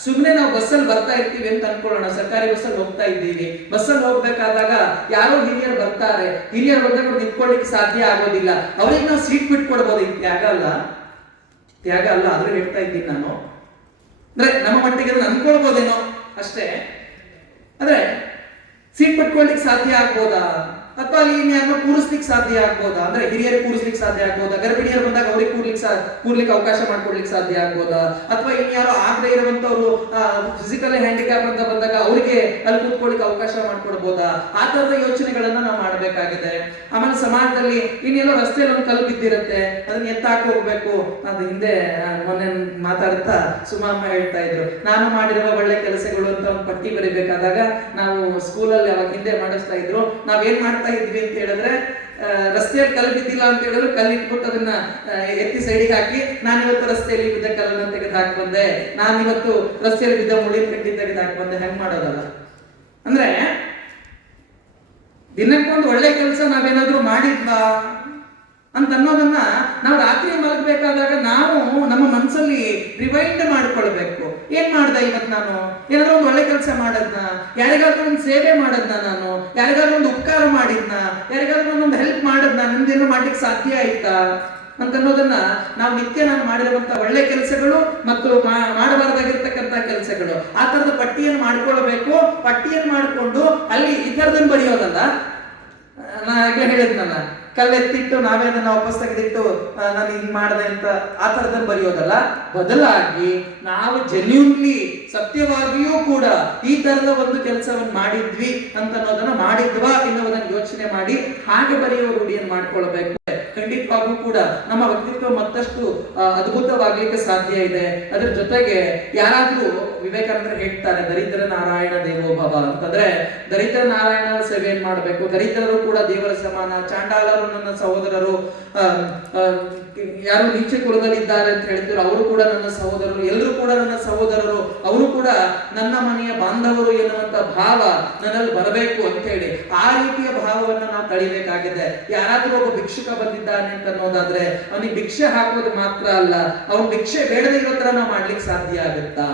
ಸುಮ್ಮನೆ ನಾವು ಬಸ್ಸಲ್ಲಿ ಬರ್ತಾ ಇರ್ತೀವಿ ಅಂತ ಅನ್ಕೊಳ್ಳೋಣ, ಸರ್ಕಾರಿ ಬಸ್ಸಲ್ಲಿ ಹೋಗ್ತಾ ಇದ್ದೀವಿ. ಬಸ್ಸಲ್ಲಿ ಹೋಗ್ಬೇಕಾದಾಗ ಯಾರೋ ಹಿರಿಯರು ಬರ್ತಾರೆ, ಹಿರಿಯರು ಬಂದಾಗ ನಿಂತ್ಕೊಳ್ಳಿಕ್ಕೆ ಸಾಧ್ಯ ಆಗೋದಿಲ್ಲ, ಅವ್ರಿಗೆ ನಾವು ಸೀಟ್ ಬಿಟ್ಕೊಡ್ಬೋದು. ಇದು ತ್ಯಾಗ ಅಲ್ಲ ಆದ್ರೂ ಹೇಳ್ತಾ ಇದ್ದೀನಿ ನಾನು. ಅಂದ್ರೆ ನಮ್ಮ ಮಟ್ಟಿಗೆ ಅನ್ಕೊಳ್ಬೋದೇನೋ ಅಷ್ಟೇ. ಆದ್ರೆ ಸೀಟ್ ಬಿಟ್ಕೊಳ್ಳಿಕ್ಕೆ ಸಾಧ್ಯ ಆಗ್ಬೋದಾ? ಅಥವಾ ಅಲ್ಲಿ ಇನ್ಯಾರನ್ನ ಕೂರಿಸ್ಲಿಕ್ಕೆ ಸಾಧ್ಯ ಆಗ್ಬೋದಾ? ಅಂದ್ರೆ ಹಿರಿಯರಿಗೆ ಕೂರಿಸ್ಲಿಕ್ಕೆ ಸಾಧ್ಯ ಆಗ್ಬೋದಾ? ಗರ್ಭಿಣಿಯರು ಬಂದಾಗ ಅವ್ರಿಗೆ ಕೂರ್ಲಿಕ್ಕೆ ಅವಕಾಶ ಮಾಡ್ಕೊಡ್ಲಿಕ್ಕೆ ಸಾಧ್ಯ ಆಗ್ಬೋದಾ? ಅಥವಾ ಇನ್ಯಾರೋ ಆಗದೆ ಇರುವಂತವ್ರು ಫಿಸಿಕಲ್ ಹ್ಯಾಂಡಿಕ್ಯಾಪ್ ಅಂತ ಬಂದಾಗ ಅವರಿಗೆ ಅಲ್ಲಿ ಕೂತ್ಕೊಳ್ಳಿಕ್ಕೆ ಅವಕಾಶ ಮಾಡ್ಕೊಡ್ಬೋದಾ? ಆ ತರದ ಯೋಚನೆಗಳನ್ನ ನಾವು ಮಾಡಬೇಕಾಗಿದೆ. ಆಮೇಲೆ ಸಮಾಜದಲ್ಲಿ ಇನ್ನೆಲ್ಲೋ ರಸ್ತೆಯಲ್ಲಿ ಒಂದು ಕಲ್ಲು ಬಿದ್ದಿರುತ್ತೆ, ಅದನ್ನ ಎತ್ತಾಕ್ ಹೋಗ್ಬೇಕು. ಅದು ಹಿಂದೆ ಮೊನ್ನೆ ಮಾತಾಡ್ತಾ ಸುಮಮ್ಮ ಹೇಳ್ತಾ ಇದ್ರು, ನಾನು ಮಾಡಿರುವ ಒಳ್ಳೆ ಕೆಲಸಗಳು ಅಂತ ಒಂದು ಪಟ್ಟಿ ಬರೀಬೇಕಾದಾಗ ನಾವು ಸ್ಕೂಲಲ್ಲಿ ಅವಾಗ ಹಿಂದೆ ಮಾಡಿಸ್ತಾ ಇದ್ರು. ನಾವೇನ್ ಮಾಡ್ತಾ ಇದ್ವಿ ಅಂತ ಹೇಳಿದ್ರೆ, ರಸ್ತೆ ರಸ್ತೆಯಲ್ಲಿ ಕಲ್ಲು ಬಿದ್ದಿಲ್ಲ ಅಂತ ಹೇಳಿದ್ರೆ ಕಲ್ಲು ಇಟ್ಬಿಟ್ಟು ಅದನ್ನ ಎತ್ತಿ ಸೈಡಿಗೆ ಹಾಕಿ ನಾನಿವತ್ತು ರಸ್ತೆಯಲ್ಲಿ ಬಿದ್ದ ಕಲ್ಲನ್ನ ತೆಗೆದು ಹಾಕಿ ಬಂದೆ, ನಾನಿವತ್ತು ರಸ್ತೆಯಲ್ಲಿ ಬಿದ್ದ ಮುಳ್ಳಿನ ಕಡ್ಡಿ ತೆಗೆದು ಹಾಕಿ ಬಂದೆ, ಹೆಂಗ್ ಮಾಡೋದಲ್ಲ. ಅಂದ್ರೆ ದಿನಕ್ಕೊಂದು ಒಳ್ಳೆ ಕೆಲಸ ನಾವೇನಾದ್ರೂ ಮಾಡಿದ್ವಾ ಅಂತ ಅನ್ನೋದನ್ನ ನಾವು ರಾತ್ರಿ ಮಲಗಬೇಕಾದಾಗ ನಾವು ನಮ್ಮ ಮನಸ್ಸಲ್ಲಿ ರಿವೈಂಡ್ ಮಾಡ್ಕೊಳ್ಬೇಕು. ಏನ್ ಮಾಡ್ದೆ ಇವತ್ತು ನಾನು, ಏನಾದ್ರೂ ಒಂದು ಒಳ್ಳೆ ಕೆಲಸ ಮಾಡದ್ನ, ಯಾರಿಗಾದ್ರೂ ಒಂದು ಸೇವೆ ಮಾಡದ್ನ, ನಾನು ಯಾರಿಗಾದ್ರೂ ಒಂದು ಉಪಕಾರ ಮಾಡಿದ್ನ, ಯಾರಿಗಾದ್ರೂ ಒಂದೊಂದು ಹೆಲ್ಪ್ ಮಾಡದ್ನ, ನಿಮ್ದೇನೋ ಮಾಡ್ಲಿಕ್ಕೆ ಸಾಧ್ಯ ಆಯ್ತಾ ಅಂತ ಅನ್ನೋದನ್ನ ನಾವು ನಿತ್ಯ ನಾನು ಮಾಡಿರುವಂತ ಒಳ್ಳೆ ಕೆಲಸಗಳು ಮತ್ತು ಮಾಡಬಾರ್ದಾಗಿರ್ತಕ್ಕಂಥ ಕೆಲಸಗಳು ಆ ತರದ ಪಟ್ಟಿಯನ್ನು ಮಾಡ್ಕೊಳ್ಬೇಕು. ಪಟ್ಟಿಯನ್ನು ಮಾಡಿಕೊಂಡು ಅಲ್ಲಿ ಈ ತರದನ್ನು ಬರೆಯೋದಲ್ಲ, ನಾ ಆಗ್ಲೇ ಹೇಳಿದ್ನಲ್ಲ, ಕಲ್ಲೆತ್ತಿಟ್ಟು ನಾವೇ ಅದನ್ನ ವಾಪಸ್ ತೆಗೆದಿಟ್ಟು ನಾನು ಹಿಂಗ್ ಮಾಡಿದೆ ಅಂತ ಆ ತರದಲ್ಲಿ ಬರೆಯೋದಲ್ಲ. ಬದಲಾಗಿ ನಾವು ಜೆನ್ಯೂನ್ಲಿ ಸತ್ಯವಾಗಿಯೂ ಕೂಡ ಈ ತರದ ಒಂದು ಕೆಲಸವನ್ನು ಮಾಡಿದ್ವಿ ಅಂತ ಅನ್ನೋದನ್ನ ಮಾಡಿದ್ವಾ ಎನ್ನುವುದನ್ನು ಯೋಚನೆ ಮಾಡಿ ಹಾಗೆ ಬರೆಯುವ ರೂಢಿಯನ್ನು ಮಾಡ್ಕೊಳ್ಬೇಕು. ಖಂಡಿತವಾಗ್ಲೂ ಕೂಡ ನಮ್ಮ ವ್ಯಕ್ತಿತ್ವ ಮತ್ತಷ್ಟು ಅದ್ಭುತವಾಗ್ಲಿಕ್ಕೆ ಸಾಧ್ಯ ಇದೆ. ಅದ್ರ ಜೊತೆಗೆ ಯಾರಾದ್ರೂ ವಿವೇಕಾನಂದರು ಹೇಳ್ತಾರೆ, ದರಿದ್ರ ನಾರಾಯಣ ದೇವೋಭವ ಅಂತಂದ್ರೆ ದರಿದ್ರ ನಾರಾಯಣ ಸೇವೆಯನ್ನು ಮಾಡಬೇಕು. ದರಿದ್ರರು ಕೂಡ ದೇವರ ಸಮಾನ, ಚಾಂಡಾಲರು ನನ್ನ ಸಹೋದರರು, ಯಾರು ನೀಚ ಕುಲದಲ್ಲಿದ್ದಾರೆ ಅಂತ ಹೇಳಿದ್ರು ಅವರು ಕೂಡ ನನ್ನ ಸಹೋದರರು, ಎಲ್ಲರೂ ಕೂಡ ನನ್ನ ಸಹೋದರರು, ಅವರು ಕೂಡ ನನ್ನ ಮನೆಯ ಬಾಂಧವರು ಎನ್ನುವಂತ ಭಾವ ನನ್ನಲ್ಲಿ ಬರಬೇಕು ಅಂತ ಹೇಳಿ ಆ ರೀತಿಯ ಭಾವವನ್ನ ನಾವು ತಳಿಬೇಕಾಗಿದೆ. ಯಾರಾದ್ರೂ ಒಬ್ಬ ಭಿಕ್ಷುಕ ಬಂದಿದ್ದಾನೆ ಅಂತ ಅನ್ನೋದಾದ್ರೆ ಅವನಿಗೆ ಭಿಕ್ಷೆ ಹಾಕೋದು ಮಾತ್ರ ಅಲ್ಲ, ಅವನ್ ಭಿಕ್ಷೆ ಬೇಡದೇ ಇರೋ ತರ ನಾವು ಮಾಡ್ಲಿಕ್ಕೆ ಸಾಧ್ಯ ಆಗುತ್ತಾ?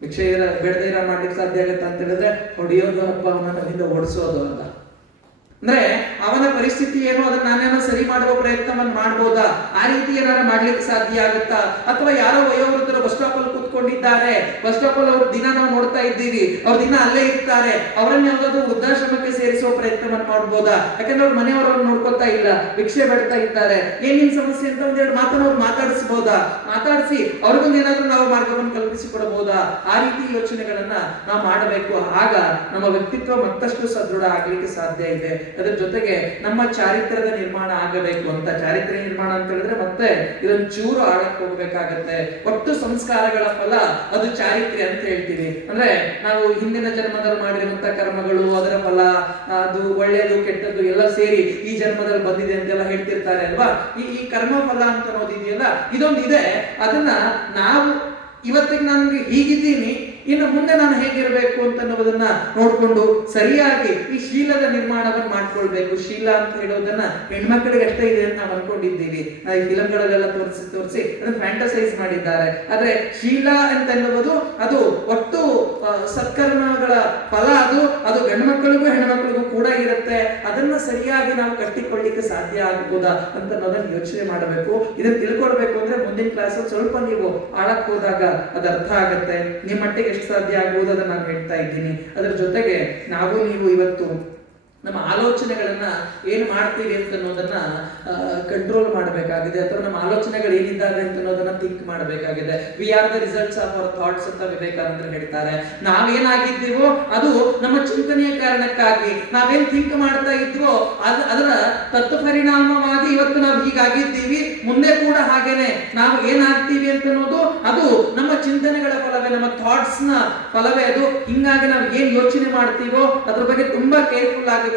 ಭಿಕ್ಷೆ ಬೇಡದೇ ಇರೋ ಮಾಡ್ಲಿಕ್ಕೆ ಸಾಧ್ಯ ಆಗುತ್ತಾ ಅಂತ ಹೇಳಿದ್ರೆ ಹೊಡೆಯೋದು ಅಥವಾ ಅವನಲ್ಲಿಂದ ಓಡಿಸೋದು ಅಲ್ಲ. ಅಂದ್ರೆ ಅವನ ಪರಿಸ್ಥಿತಿ ಏನೋ ಅದನ್ನ ನಾನೇನೋ ಸರಿ ಮಾಡುವ ಪ್ರಯತ್ನವನ್ನು ಮಾಡ್ಬೋದಾ, ಆ ರೀತಿ ಏನಾರ ಮಾಡ್ಲಿಕ್ಕೆ ಸಾಧ್ಯ ಆಗುತ್ತಾ? ಅಥವಾ ಯಾರೋ ವಯೋವೃದ್ಧರು ಬಸ್ ಸ್ಟಾಪ್ ಅಲ್ಲಿ ಕೂತ್ಕೊಂಡಿದ್ದಾರೆ, ಬಸ್ ಸ್ಟಾಪ್ ಅಲ್ಲಿ ಅವ್ರ ದಿನ ನಾವು ನೋಡ್ತಾ ಇದ್ದೀವಿ, ಅವ್ರ ದಿನ ಅಲ್ಲೇ ಇರ್ತಾರೆ, ಅವರನ್ನ ಯಾವ್ದಾದ್ರು ವೃದ್ಧಾಶ್ರಮಕ್ಕೆ ಸೇರಿಸುವ ಪ್ರಯತ್ನವನ್ನು ಮಾಡ್ಬೋದಾ? ಯಾಕಂದ್ರೆ ಅವ್ರ ಮನೆಯವರನ್ನು ನೋಡ್ಕೊತಾ ಇಲ್ಲ, ಭಿಕ್ಷೆ ಬೇಡ್ತಾ ಇದ್ದಾರೆ, ಏನ್ ನಿಮ್ ಸಮಸ್ಯೆ ಅಂತ ಒಂದೆರಡು ಮಾತನ್ನ ಅವ್ರು ಮಾತಾಡಿಸಬಹುದಾ? ಮಾತಾಡಿಸಿ ಅವ್ರಿಗೊಂದು ಏನಾದ್ರೂ ನಾವು ಮಾರ್ಗವನ್ನು ಕಲ್ಪಿಸಿಕೊಡಬಹುದಾ? ಆ ರೀತಿ ಯೋಚನೆಗಳನ್ನ ನಾವು ಮಾಡಬೇಕು. ಆಗ ನಮ್ಮ ವ್ಯಕ್ತಿತ್ವ ಮತ್ತಷ್ಟು ಸದೃಢ ಆಗ್ಲಿಕ್ಕೆ ಸಾಧ್ಯ ಇದೆ. ಅದರ ಜೊತೆಗೆ ನಮ್ಮ ಚಾರಿತ್ರ್ಯದ ನಿರ್ಮಾಣ ಆಗಬೇಕು ಅಂತ. ಚಾರಿತ್ರ್ಯ ನಿರ್ಮಾಣ ಅಂತ ಹೇಳಿದ್ರೆ ಮತ್ತೆ ಇದೊಂದು ಚೂರು ಆಳಕ್ಕೆ ಹೋಗ್ಬೇಕಾಗತ್ತೆ. ಒಟ್ಟು ಸಂಸ್ಕಾರಗಳ ಫಲ ಅದು ಚಾರಿತ್ರ್ಯ ಅಂತ ಹೇಳ್ತೀವಿ. ಅಂದ್ರೆ ನಾವು ಹಿಂದಿನ ಜನ್ಮದಲ್ಲಿ ಮಾಡಿರುವಂತ ಕರ್ಮಗಳು, ಅದರ ಫಲ, ಅದು ಒಳ್ಳೆಯದು ಕೆಟ್ಟದ್ದು ಎಲ್ಲ ಸೇರಿ ಈ ಜನ್ಮದಲ್ಲಿ ಬಂದಿದೆ ಅಂತೆಲ್ಲ ಹೇಳ್ತಿರ್ತಾರೆ ಅಲ್ವಾ. ಈ ಕರ್ಮ ಫಲ ಅಂತ ಅನ್ನೋದಿದೆಯಲ್ಲ, ಇದೊಂದು ಇದೆ. ಅದನ್ನ ನಾವು ಇವತ್ತಿಗೆ ನನಗೆ ಹೀಗಿದ್ದೀನಿ, ಇನ್ನು ಮುಂದೆ ನಾನು ಹೇಗಿರಬೇಕು ಅಂತ ಅನ್ನೋದನ್ನ ನೋಡ್ಕೊಂಡು ಸರಿಯಾಗಿ ಈ ಶೀಲದ ನಿರ್ಮಾಣವನ್ನು ಮಾಡ್ಕೊಳ್ಬೇಕು. ಶೀಲ ಅಂತ ಹೇಳೋದನ್ನ ಹೆಣ್ಮಕ್ಳಿಗೆ ಅಷ್ಟೇ ಇದೆ ಅಂತ ನಾವು ಅನ್ಕೊಂಡಿದ್ದೀವಿ. ಈ ಫಿಲಂಗಳಲ್ಲೆಲ್ಲ ತೋರಿಸಿ ಅದನ್ನ ಫ್ಯಾಂಟಸೈಸ್ ಮಾಡಿದ್ದಾರೆ. ಆದ್ರೆ ಶೀಲ ಅಂತ ಎನ್ನುವುದು ಅದು ಒಟ್ಟು ಸತ್ಕರ್ಮಗಳ ಫಲ. ಅದು ಗಂಡು ಮಕ್ಕಳಿಗೂ ಹೆಣ್ಮಕ್ಳಿಗೂ ಕೂಡ ಇರುತ್ತೆ. ಅದನ್ನ ಸರಿಯಾಗಿ ನಾವು ಕಟ್ಟಿಕೊಳ್ಳಿಕ್ಕೆ ಸಾಧ್ಯ ಆಗ್ಬೋದಾ ಅಂತ ಅನ್ನೋದನ್ನ ಯೋಚನೆ ಮಾಡಬೇಕು. ಇದನ್ನ ತಿಳ್ಕೊಳ್ಬೇಕು ಅಂದ್ರೆ ಮುಂದಿನ ಕ್ಲಾಸ್ ಸ್ವಲ್ಪ ನೀವು ಆಳಕ್ಕೆ ಹೋದಾಗ ಅದು ಅರ್ಥ ಆಗತ್ತೆ. ನಿಮ್ಮ ಮಟ್ಟಿಗೆ ಎಷ್ಟು ಸಾಧ್ಯ ಆಗ್ಬೋದು ಅದನ್ನ ನಾನು ಹೇಳ್ತಾ ಇದ್ದೀನಿ. ಅದರ ಜೊತೆಗೆ ನಾವು ನೀವು ಇವತ್ತು ನಮ್ಮ ಆಲೋಚನೆಗಳನ್ನ ಏನು ಮಾಡ್ತೀವಿ ಅಂತ ಅನ್ನೋದನ್ನ ಕಂಟ್ರೋಲ್ ಮಾಡಬೇಕಾಗಿದೆ, ಅಥವಾ ನಮ್ಮ ಆಲೋಚನೆಗಳು ಏನಿದ್ದಾವೆ ಅಂತ ಅನ್ನೋದನ್ನ ಥಿಂಕ್ ಮಾಡಬೇಕಾಗಿದೆ. We are the results of our thoughts ಅಂತ ವಿವೇಕಾನಂದರು ಹೇಳ್ತಾರೆ. ನಾವೇನಾಗಿದ್ದೀವೋ ಅದು ನಮ್ಮ ಚಿಂತನೆಯ ಕಾರಣಕ್ಕಾಗಿ, ನಾವೇನ್ ಥಿಂಕ್ ಮಾಡ್ತಾ ಇದ್ವೋ ಅದರ ತತ್ವ ಪರಿಣಾಮವಾಗಿ ಇವತ್ತು ನಾವು ಹೀಗಾಗಿದ್ದೀವಿ, ಮುಂದೆ ಕೂಡ ಹಾಗೇನೆ ನಾವು ಏನಾಗ್ತೀವಿ ಅಂತ ಅನ್ನೋದು ಅದು ನಮ್ಮ ಚಿಂತನೆಗಳ ಫಲವೇ, ನಮ್ಮ ಥಾಟ್ಸ್ ನ ಫಲವೇ ಅದು. ಹಿಂಗಾಗಿ ನಾವು ಏನ್ ಯೋಚನೆ ಮಾಡ್ತೀವೋ ಅದ್ರ ಬಗ್ಗೆ ತುಂಬಾ ಕೇರ್ಫುಲ್ ಆಗಿ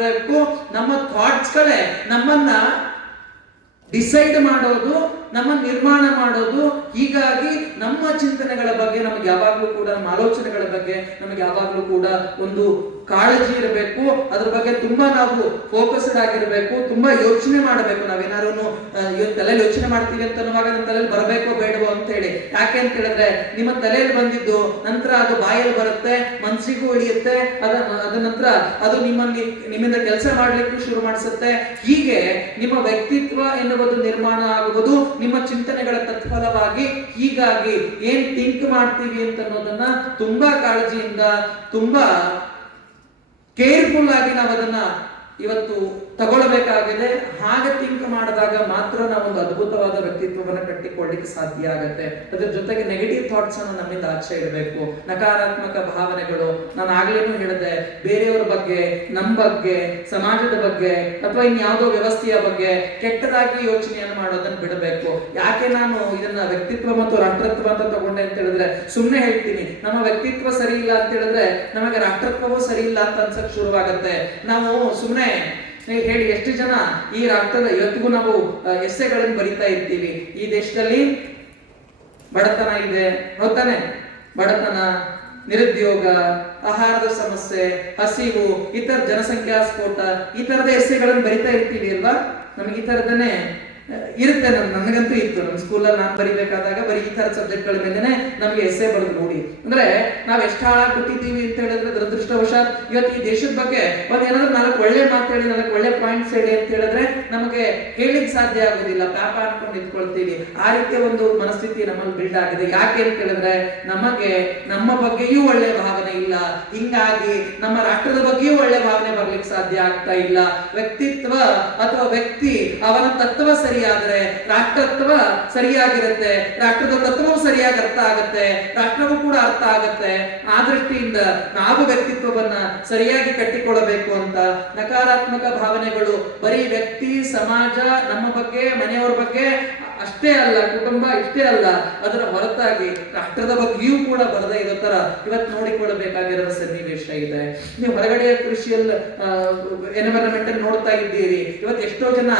ನಮ್ಮ ಥಾಟ್ಸ್ ಗಳೇ ನಮ್ಮನ್ನ ಡಿಸೈಡ್ ಮಾಡೋದು, ನಮ್ಮ ನಿರ್ಮಾಣ ಮಾಡೋದು. ಹೀಗಾಗಿ ನಮ್ಮ ಚಿಂತನೆಗಳ ಬಗ್ಗೆ ನಮಗೆ ಯಾವಾಗ್ಲೂ ಕೂಡ, ನಮ್ಮ ಆಲೋಚನೆಗಳ ಬಗ್ಗೆ ನಮಗೆ ಯಾವಾಗ್ಲೂ ಕೂಡ ಒಂದು ಕಾಳಜಿ ಇರಬೇಕು. ಅದ್ರ ಬಗ್ಗೆ ತುಂಬಾ ನಾವು ಫೋಕಸ್ಡ್ ಆಗಿರ್ಬೇಕು, ತುಂಬಾ ಯೋಚನೆ ಮಾಡಬೇಕು. ನಾವೇನಾದ್ರು ತಲೆಯಲ್ಲಿ ಯೋಚನೆ ಮಾಡ್ತೀವಿ ಅಂತ ಅನ್ನುವಾಗ ನಮ್ಮ ತಲೆಯಲ್ಲಿ ಬರಬೇಕೋ ಬೇಡವೋ ಅಂತ ಹೇಳಿ. ಯಾಕೆ ಅಂತ ಹೇಳಿದ್ರೆ ನಿಮ್ಮ ತಲೆಯಲ್ಲಿ ಬಂದಿದ್ದು ನಂತರ ಅದು ಬಾಯಲ್ಲಿ ಬರುತ್ತೆ, ಮನಸ್ಸಿಗೂ ಉಳಿಯುತ್ತೆ, ಅದ ನಂತರ ಅದು ನಿಮ್ಮಿಂದ ಕೆಲಸ ಮಾಡ್ಲಿಕ್ಕೂ ಶುರು ಮಾಡಿಸುತ್ತೆ. ಹೀಗೆ ನಿಮ್ಮ ವ್ಯಕ್ತಿತ್ವ ಎನ್ನುವುದು ನಿರ್ಮಾಣ ಆಗುವುದು ನಿಮ್ಮ ಚಿಂತನೆಗಳ ತತ್ಫಲವಾಗಿ. ಹೀಗಾಗಿ ಏನ್ ಥಿಂಕ್ ಮಾಡ್ತೀವಿ ಅಂತ ಅನ್ನೋದನ್ನ ತುಂಬಾ ಕಾಳಜಿಯಿಂದ, ತುಂಬಾ ಕೇರ್ಫುಲ್ ಆಗಿ ನಾವು ಅದನ್ನ ಇವತ್ತು ತಗೊಳ್ಬೇಕಾಗಿದೆ. ಹಾಗೆ ಥಿಂಕ್ ಮಾಡಿದಾಗ ಮಾತ್ರ ನಾವು ಒಂದು ಅದ್ಭುತವಾದ ವ್ಯಕ್ತಿತ್ವವನ್ನು ಕಟ್ಟಿಕೊಳ್ಳಿಕ್ಕೆ ಸಾಧ್ಯ ಆಗುತ್ತೆ. ಅದ್ರ ಜೊತೆಗೆ ನೆಗೆಟಿವ್ ಥಾಟ್ಸ್ ಅನ್ನು ನಮ್ಮಿಂದ ಆಚೆ ಇಡಬೇಕು. ನಕಾರಾತ್ಮಕ ಭಾವನೆಗಳು, ನಾನು ಆಗ್ಲೇನು ಹೇಳಿದೆ, ಬೇರೆಯವರ ಬಗ್ಗೆ, ನಮ್ಮ ಬಗ್ಗೆ, ಸಮಾಜದ ಬಗ್ಗೆ ಅಥವಾ ಇನ್ಯಾವುದೋ ವ್ಯವಸ್ಥೆಯ ಬಗ್ಗೆ ಕೆಟ್ಟದಾಗಿ ಯೋಚನೆಯನ್ನು ಮಾಡೋದನ್ನ ಬಿಡಬೇಕು. ಯಾಕೆ ನಾನು ಇದನ್ನ ವ್ಯಕ್ತಿತ್ವ ಮತ್ತು ರಾಷ್ಟ್ರತ್ವ ಅಂತ ತಗೊಂಡೆ ಅಂತ ಹೇಳಿದ್ರೆ, ಸುಮ್ಮನೆ ಹೇಳ್ತೀನಿ, ನಮ್ಮ ವ್ಯಕ್ತಿತ್ವ ಸರಿ ಇಲ್ಲ ಅಂತ ಹೇಳಿದ್ರೆ ನಮಗೆ ರಾಷ್ಟ್ರತ್ವವೂ ಸರಿ ಇಲ್ಲ ಅಂತ ಅನ್ಸಕ್ ಶುರುವಾಗತ್ತೆ. ನಾವು ಸುಮ್ಮನೆ ಹೇಳಿ, ಎಷ್ಟು ಜನ ಈ ರಾಷ್ಟ್ರದ ಇವತ್ತಿಗೂ ನಾವು ಎಸ್ಸೆಗಳನ್ನು ಬರಿತಾ ಇರ್ತೀವಿ. ಈ ದೇಶದಲ್ಲಿ ಬಡತನ ಇದೆ, ಹೌದಾನೆ? ಬಡತನ, ನಿರುದ್ಯೋಗ, ಆಹಾರದ ಸಮಸ್ಯೆ, ಹಸಿವು, ಇತರ ಜನಸಂಖ್ಯಾ ಸ್ಫೋಟ, ಈ ತರದ ಎಸ್ಸೆಗಳನ್ನು ಬರಿತಾ ಇರ್ತೀವಿ ಅಲ್ವಾ? ನಮಗೆ ಈ ತರದನ್ನೇ ಇರುತ್ತೆ. ನನಗಂತೂ ಇತ್ತು. ನಮ್ಮ ಸ್ಕೂಲಲ್ಲಿ ನಾನು ಬರಿಬೇಕಾದಾಗ ಬರೀ ಈ ತರ ಸಬ್ಜೆಕ್ಟ್ಗಳ ಮೇಲೆನೆ ನಮಗೆ ಎಸ್ಸೆ ಬರೆದು ನೋಡಿ. ಅಂದ್ರೆ ನಾವ್ ಎಷ್ಟು ಹಾಳಾಗ್ಬಿಟ್ಟಿದ್ದೀವಿ ಅಂತ ಹೇಳಿದ್ರೆ, ದುರದೃಷ್ಟವಶಾತ್ ಇವತ್ತು ಈ ದೇಶದ ಬಗ್ಗೆ ಒಂದ್ ಏನಾದ್ರು 4 ಒಳ್ಳೆ ಮಾತು ಹೇಳಿ, 4 ಒಳ್ಳೆ ಪಾಯಿಂಟ್ಸ್ ಹೇಳಿ ಅಂತ ಹೇಳಿದ್ರೆ ನಮಗೆ ಹೇಳಿಕ್ ಸಾಧ್ಯ ಆಗುದಿಲ್ಲ. ಪಾಪ ಅನ್ಕೊಂಡು ನಿಂತ್ಕೊಳ್ತೀವಿ. ಆ ರೀತಿಯ ಒಂದು ಮನಸ್ಥಿತಿ ನಮ್ಮಲ್ಲಿ ಬಿಲ್ಡ್ ಆಗಿದೆ. ಯಾಕೆ ಅಂತ ಹೇಳಿದ್ರೆ ನಮಗೆ ನಮ್ಮ ಬಗ್ಗೆಯೂ ಒಳ್ಳೆ ಭಾವನೆ ಇಲ್ಲ. ಹಿಂಗಾಗಿ ನಮ್ಮ ರಾಷ್ಟ್ರದ ಬಗ್ಗೆಯೂ ಒಳ್ಳೆ ಭಾವನೆ ಬರ್ಲಿಕ್ಕೆ ಸಾಧ್ಯ ಆಗ್ತಾ ಇಲ್ಲ. ವ್ಯಕ್ತಿತ್ವ ಅಥವಾ ವ್ಯಕ್ತಿ ಅವನ ತತ್ವ ಸರಿಯಾದ್ರೆ ರಾಷ್ಟ್ರತ್ವ ಸರಿಯಾಗಿರುತ್ತೆ, ರಾಷ್ಟ್ರದ ತತ್ವವು ಸರಿಯಾಗಿ ಅರ್ಥ ಆಗತ್ತೆ, ರಾಷ್ಟ್ರವೂ ಕೂಡ ಅರ್ಥ ಆಗತ್ತೆ. ಆ ದೃಷ್ಟಿಯಿಂದ ನಾವು ವ್ಯಕ್ತಿತ್ವವನ್ನ ಸರಿಯಾಗಿ ಕಟ್ಟಿಕೊಳ್ಳಬೇಕು ಅಂತ ನಕಾರಾತ್ಮಕ ಭಾವನೆಗಳು ಬರೀ ವ್ಯಕ್ತಿ, ಸಮಾಜ, ನಮ್ಮ ಬಗ್ಗೆ, ಮನೆಯವರ ಬಗ್ಗೆ ಅಷ್ಟೇ ಅಲ್ಲ, ಕುಟುಂಬ ಇಷ್ಟೇ ಅಲ್ಲ, ಅದರ ಹೊರತಾಗಿ ರಾಷ್ಟ್ರದ ಬಗ್ಗೆಯೂ ಕೂಡ ಬರದೇ ಇರೋ ತರ ಇವತ್ತು ನೋಡಿಕೊಳ್ಳಬೇಕಾಗಿರೋ ಸನ್ನಿವೇಶ ಇದೆ. ನೀವು ಹೊರಗಡೆಯ ಕೃಷಿಯಲ್ ಎನ್ವೈರನ್ಮೆಂಟ್ ಅಲ್ಲಿ ನೋಡ್ತಾ ಇದ್ದೀರಿ. ಇವತ್ತು ಎಷ್ಟೋ ಜನ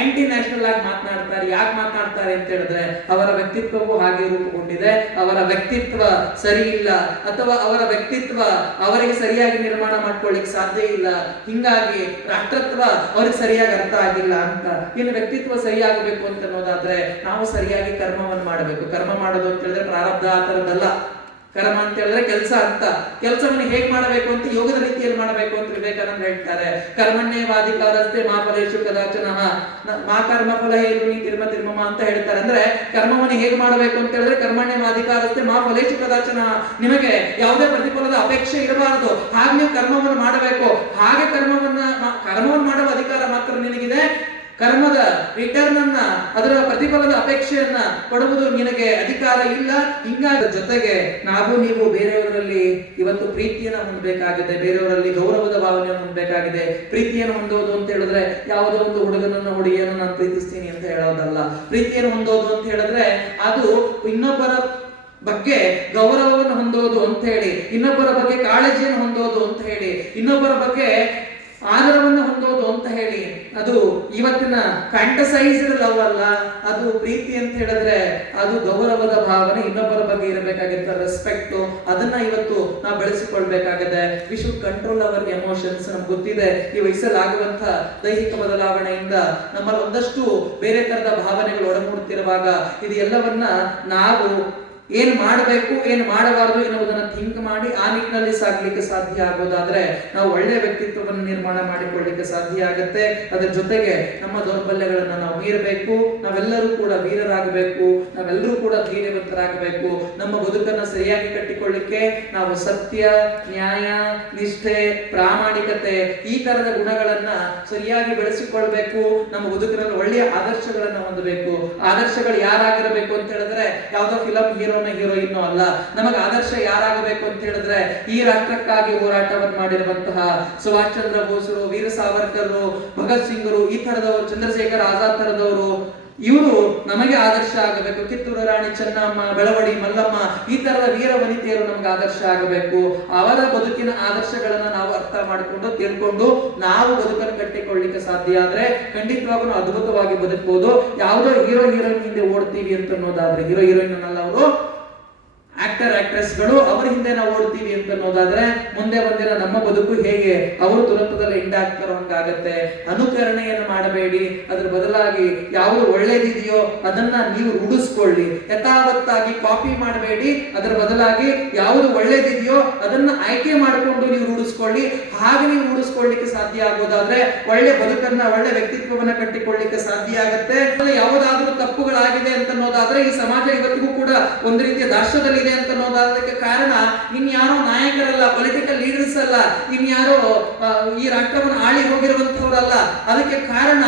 ಆಂಟಿ ನ್ಯಾಷನಲ್ ಆಗಿ ಮಾತನಾಡ್ತಾರೆ. ಯಾಕೆ ಮಾತನಾಡ್ತಾರೆ ಅಂತ ಹೇಳಿದ್ರೆ ಅವರ ವ್ಯಕ್ತಿತ್ವವು ಹಾಗೆ ರೂಪುಗೊಂಡಿದೆ, ಅವರ ವ್ಯಕ್ತಿತ್ವ ಸರಿ ಇಲ್ಲ, ಅಥವಾ ಅವರ ವ್ಯಕ್ತಿತ್ವ ಅವರಿಗೆ ಸರಿಯಾಗಿ ನಿರ್ಮಾಣ ಮಾಡ್ಕೊಳ್ಳಿಕ್ ಸಾಧ್ಯ ಇಲ್ಲ. ಹಿಂಗಾಗಿ ರಾಷ್ಟ್ರತ್ವ ಅವ್ರಿಗೆ ಸರಿಯಾಗಿ ಅರ್ಥ ಆಗಿಲ್ಲ ಅಂತ. ಇನ್ನು ವ್ಯಕ್ತಿತ್ವ ಸರಿಯಾಗಬೇಕು ಅಂತ ಅನ್ನೋದಾದ್ರೆ ನಾವು ಸರಿಯಾಗಿ ಕರ್ಮವನ್ನು ಮಾಡಬೇಕು. ಕರ್ಮ ಮಾಡೋದು ಅಂತ ಹೇಳಿದ್ರೆ ಪ್ರಾರಬ್ಧ ಆ ತರದ್ದಲ್ಲ. ಕರ್ಮ ಅಂತ ಹೇಳಿದ್ರೆ ಕೆಲಸ ಅಂತ. ಕೆಲಸವನ್ನು ಹೇಗೆ ಮಾಡಬೇಕು ಅಂತ ಯೋಗದ ರೀತಿಯಲ್ಲಿ ಮಾಡಬೇಕು ಅಂತ ವಿವೇಕಾನಂದ ಹೇಳ್ತಾರೆ. ಕರ್ಮಣ್ಯೇವಾಧಿಕಾರಸ್ತೆ ಮಾ ಫಲೇಷು ಕದಾಚನ ಮಾ ಕರ್ಮ ಫಲ ಹೇರುಣಿ ತಿರ್ಮ ತಿರ್ಮಮ ಅಂತ ಹೇಳ್ತಾರೆ. ಅಂದ್ರೆ ಕರ್ಮವನ್ನು ಹೇಗೆ ಮಾಡಬೇಕು ಅಂತ ಹೇಳಿದ್ರೆ ಕರ್ಮಣ್ಯೇವಾಧಿಕಾರಸ್ತೆ ಮಾ ಫಲೇಷು ಕದಾಚನ, ನಿಮಗೆ ಯಾವುದೇ ಪ್ರತಿಫಲದ ಅಪೇಕ್ಷೆ ಇರಬಾರದು. ಹಾಗೆ ನೀವು ಕರ್ಮವನ್ನು ಮಾಡಬೇಕು. ಹಾಗೆ ಕರ್ಮವನ್ನು ಮಾಡುವ ಅಧಿಕಾರ ಮಾತ್ರ ನಿನಗಿದೆ. ಕರ್ಮದ ರಿಟರ್ನ್ ಅನ್ನ, ಅದರ ಪ್ರತಿಫಲದ ಅಪೇಕ್ಷೆಯನ್ನ ಪಡುವುದು ನಿನಗೆ ಅಧಿಕಾರ ಇಲ್ಲ. ಹಿಂಗಾದ ಜೊತೆಗೆ ನಾವು ನೀವು ಬೇರೆಯವರಲ್ಲಿ ಇವತ್ತು ಪ್ರೀತಿಯನ್ನು ಹೊಂದಬೇಕಾಗಿದೆ, ಬೇರೆಯವರಲ್ಲಿ ಗೌರವದ ಭಾವನೆಯನ್ನು ಹೊಂದಬೇಕಾಗಿದೆ. ಪ್ರೀತಿಯನ್ನು ಹೊಂದೋದು ಅಂತ ಹೇಳಿದ್ರೆ ಯಾವುದೋ ಒಂದು ಹುಡುಗನನ್ನ ಹುಡುಗಿಯನ್ನು ನಾನು ಪ್ರೀತಿಸ್ತೀನಿ ಅಂತ ಹೇಳೋದಲ್ಲ. ಪ್ರೀತಿಯನ್ನು ಹೊಂದೋದು ಅಂತ ಹೇಳಿದ್ರೆ ಅದು ಇನ್ನೊಬ್ಬರ ಬಗ್ಗೆ ಗೌರವವನ್ನು ಹೊಂದೋದು ಅಂತ ಹೇಳಿ, ಇನ್ನೊಬ್ಬರ ಬಗ್ಗೆ ಕಾಳಜಿಯನ್ನು ಹೊಂದೋದು ಅಂತ ಹೇಳಿ, ಇನ್ನೊಬ್ಬರ ಬಗ್ಗೆ ಆದರವನ್ನು ಹೊಂದೋದು ಅಂತ ಹೇಳಿ. ಅದು ಇವತ್ತಿನ ಫ್ಯಾಂಟಸೈಸ್ಡ್ ಲವ್ ಅಲ್ಲ, ಅದು ಪ್ರೀತಿ ಅಂತ ಹೇಳಿದ್ರೆ ಅದು ಗೌರವದ ಭಾವನೆ, ಇನ್ನೊಬ್ಬರ ಬಗ್ಗೆ ಇರಬೇಕಾಗಿದ್ದ ರೆಸ್ಪೆಕ್ಟ್, ಅದನ್ನ ಇವತ್ತು ನಾವು ಬೆಳೆಸಿಕೊಳ್ಬೇಕಾಗಿದೆ. We should control our emotions. ನಮ್ಗೆ ಗೊತ್ತಿದೆ ಈ ವಯಸ್ಸಲ್ಲಿ ಆಗುವಂತ ದೈಹಿಕ ಬದಲಾವಣೆಯಿಂದ ನಮ್ಮಲ್ಲಿ ಒಂದಷ್ಟು ಬೇರೆ ತರದ ಭಾವನೆಗಳು ಒಡಮೂಡುತ್ತಿರುವಾಗ ಇದು ಎಲ್ಲವನ್ನ ನಾವು ಏನ್ ಮಾಡಬೇಕು, ಏನ್ ಮಾಡಬಾರದು ಎನ್ನುವುದನ್ನ ಥಿಂಕ್ ಮಾಡಿ ಆ ನಿಟ್ಟಿನಲ್ಲಿ ಸಾಗ್ಲಿಕ್ಕೆ ಸಾಧ್ಯ ಆಗೋದಾದ್ರೆ ನಾವು ಒಳ್ಳೆಯ ವ್ಯಕ್ತಿತ್ವವನ್ನು ನಿರ್ಮಾಣ ಮಾಡಿಕೊಳ್ಳಿಕ್ಕೆ ಸಾಧ್ಯ ಆಗುತ್ತೆ. ಅದರ ಜೊತೆಗೆ ನಮ್ಮ ದೌರ್ಬಲ್ಯಗಳನ್ನ ನಾವು ಮೀರಬೇಕು. ನಾವೆಲ್ಲರೂ ಕೂಡ ವೀರರಾಗಬೇಕು, ನಾವೆಲ್ಲರೂ ಕೂಡ ಧೈರ್ಯವಂತರಾಗಬೇಕು. ನಮ್ಮ ಬದುಕನ್ನ ಸರಿಯಾಗಿ ಕಟ್ಟಿಕೊಳ್ಳಿಕ್ಕೆ ನಾವು ಸತ್ಯ, ನ್ಯಾಯ, ನಿಷ್ಠೆ, ಪ್ರಾಮಾಣಿಕತೆ ಈ ತರದ ಗುಣಗಳನ್ನ ಸರಿಯಾಗಿ ಬೆಳೆಸಿಕೊಳ್ಬೇಕು. ನಮ್ಮ ಬದುಕಿನಲ್ಲಿ ಒಳ್ಳೆಯ ಆದರ್ಶಗಳನ್ನ ಹೊಂದಬೇಕು. ಆದರ್ಶಗಳು ಯಾರಾಗಿರಬೇಕು ಅಂತ ಹೇಳಿದ್ರೆ ಯಾವುದೋ ಫಿಲಂ ಹೀರೋಯಿನ್ ಅಲ್ಲ. ನಮಗೆ ಆದರ್ಶ ಯಾರಾಗಬೇಕು ಅಂತ ಹೇಳಿದ್ರೆ ಈ ರಾಷ್ಟ್ರಕ್ಕಾಗಿ ಹೋರಾಟವನ್ನು ಮಾಡಿರುವಂತಹ ಸುಭಾಷ್ ಚಂದ್ರ ಬೋಸರು, ವೀರ ಸಾವರ್ಕರ್, ಭಗತ್ ಸಿಂಗರು, ಈ ತರದವರು, ಚಂದ್ರಶೇಖರ್ ಆಜಾದ್ ತರದವರು, ಇವರು ನಮಗೆ ಆದರ್ಶ ಆಗಬೇಕು. ಕಿತ್ತೂರು ರಾಣಿ ಚೆನ್ನಮ್ಮ, ಬೆಳವಡಿ ಮಲ್ಲಮ್ಮ, ಈ ತರದ ವೀರ ವನಿತೆಯರು ನಮಗೆ ಆದರ್ಶ ಆಗಬೇಕು. ಅವರ ಬದುಕಿನ ಆದರ್ಶಗಳನ್ನ ನಾವು ಅರ್ಥ ಮಾಡಿಕೊಂಡು ತಿಳ್ಕೊಂಡು ನಾವು ಬದುಕನ್ನು ಕಟ್ಟಿಕೊಳ್ಳಿಕ್ಕೆ ಸಾಧ್ಯ ಆದ್ರೆ ಖಂಡಿತವಾಗೂ ಅದ್ಭುತವಾಗಿ ಬದುಕಬಹುದು. ಯಾವುದೋ ಹೀರೋಯಿನ್ ಹಿಂದೆ ಓಡ್ತೀವಿ ಅಂತ ಅನ್ನೋದಾದ್ರೆ, ಹೀರೋಯಿನ್ ಅನ್ನಲ್ಲ, ಅವರು ಆಕ್ಟ್ರೆಸ್ಗಳು, ಅವರ ಹಿಂದೆ ನಾವು ಓಡ್ತೀವಿ ಅಂತ ಅನ್ನೋದಾದ್ರೆ ಮುಂದೆ ಬಂದಿರೋ ನಮ್ಮ ಬದುಕು ಹೇಗೆ ಅವರು ದುರಂತದಲ್ಲಿ ಎಂಡ್ ಆಗ್ತಾರೋ ಹಂಗಾಗತ್ತೆ. ಅನುಕರಣೆಯನ್ನು ಮಾಡಬೇಡಿ. ಅದ್ರ ಬದಲಾಗಿ ಯಾವುದು ಒಳ್ಳೇದಿದೆಯೋ ಅದನ್ನ ನೀವು ರೂಢಿಸ್ಕೊಳ್ಳಿ. ಯಥಾವತ್ತಾಗಿ ಕಾಪಿ ಮಾಡಬೇಡಿ. ಅದರ ಬದಲಾಗಿ ಯಾವುದು ಒಳ್ಳೇದಿದೆಯೋ ಅದನ್ನ ಆಯ್ಕೆ ಮಾಡಿಕೊಂಡು ನೀವು ರೂಢಿಸ್ಕೊಳ್ಳಿ. ಹಾಗೆ ನೀವು ರೂಢಿಸ್ಕೊಳ್ಳಿಕ್ಕೆ ಸಾಧ್ಯ ಆಗೋದಾದ್ರೆ ಒಳ್ಳೆ ಬದುಕನ್ನ, ಒಳ್ಳೆ ವ್ಯಕ್ತಿತ್ವವನ್ನ ಕಟ್ಟಿಕೊಳ್ಳಿಕ್ಕೆ ಸಾಧ್ಯ ಆಗತ್ತೆ. ಯಾವುದಾದ್ರೂ ತಪ್ಪುಗಳಾಗಿದೆ ಅಂತ ಅನ್ನೋದಾದ್ರೆ ಈ ಸಮಾಜ ಇವತ್ತಿಗೂ ಕೂಡ ಒಂದು ರೀತಿಯ ದಾರ್ಶದಲ್ಲಿ ಅಂತ ಅನ್ನೋದಕ್ಕೆ ಕಾರಣ ಇನ್ಯಾರೋ ನಾಯಕರಲ್ಲ, ಪೊಲಿಟಿಕಲ್ ಲೀಡರ್ಸ್ ಅಲ್ಲ, ಇನ್ಯಾರೋ ಈ ರಾಷ್ಟ್ರವನ್ನು ಆಳಿ ಹೋಗಿರುವಂತವರಲ್ಲ. ಅದಕ್ಕೆ ಕಾರಣ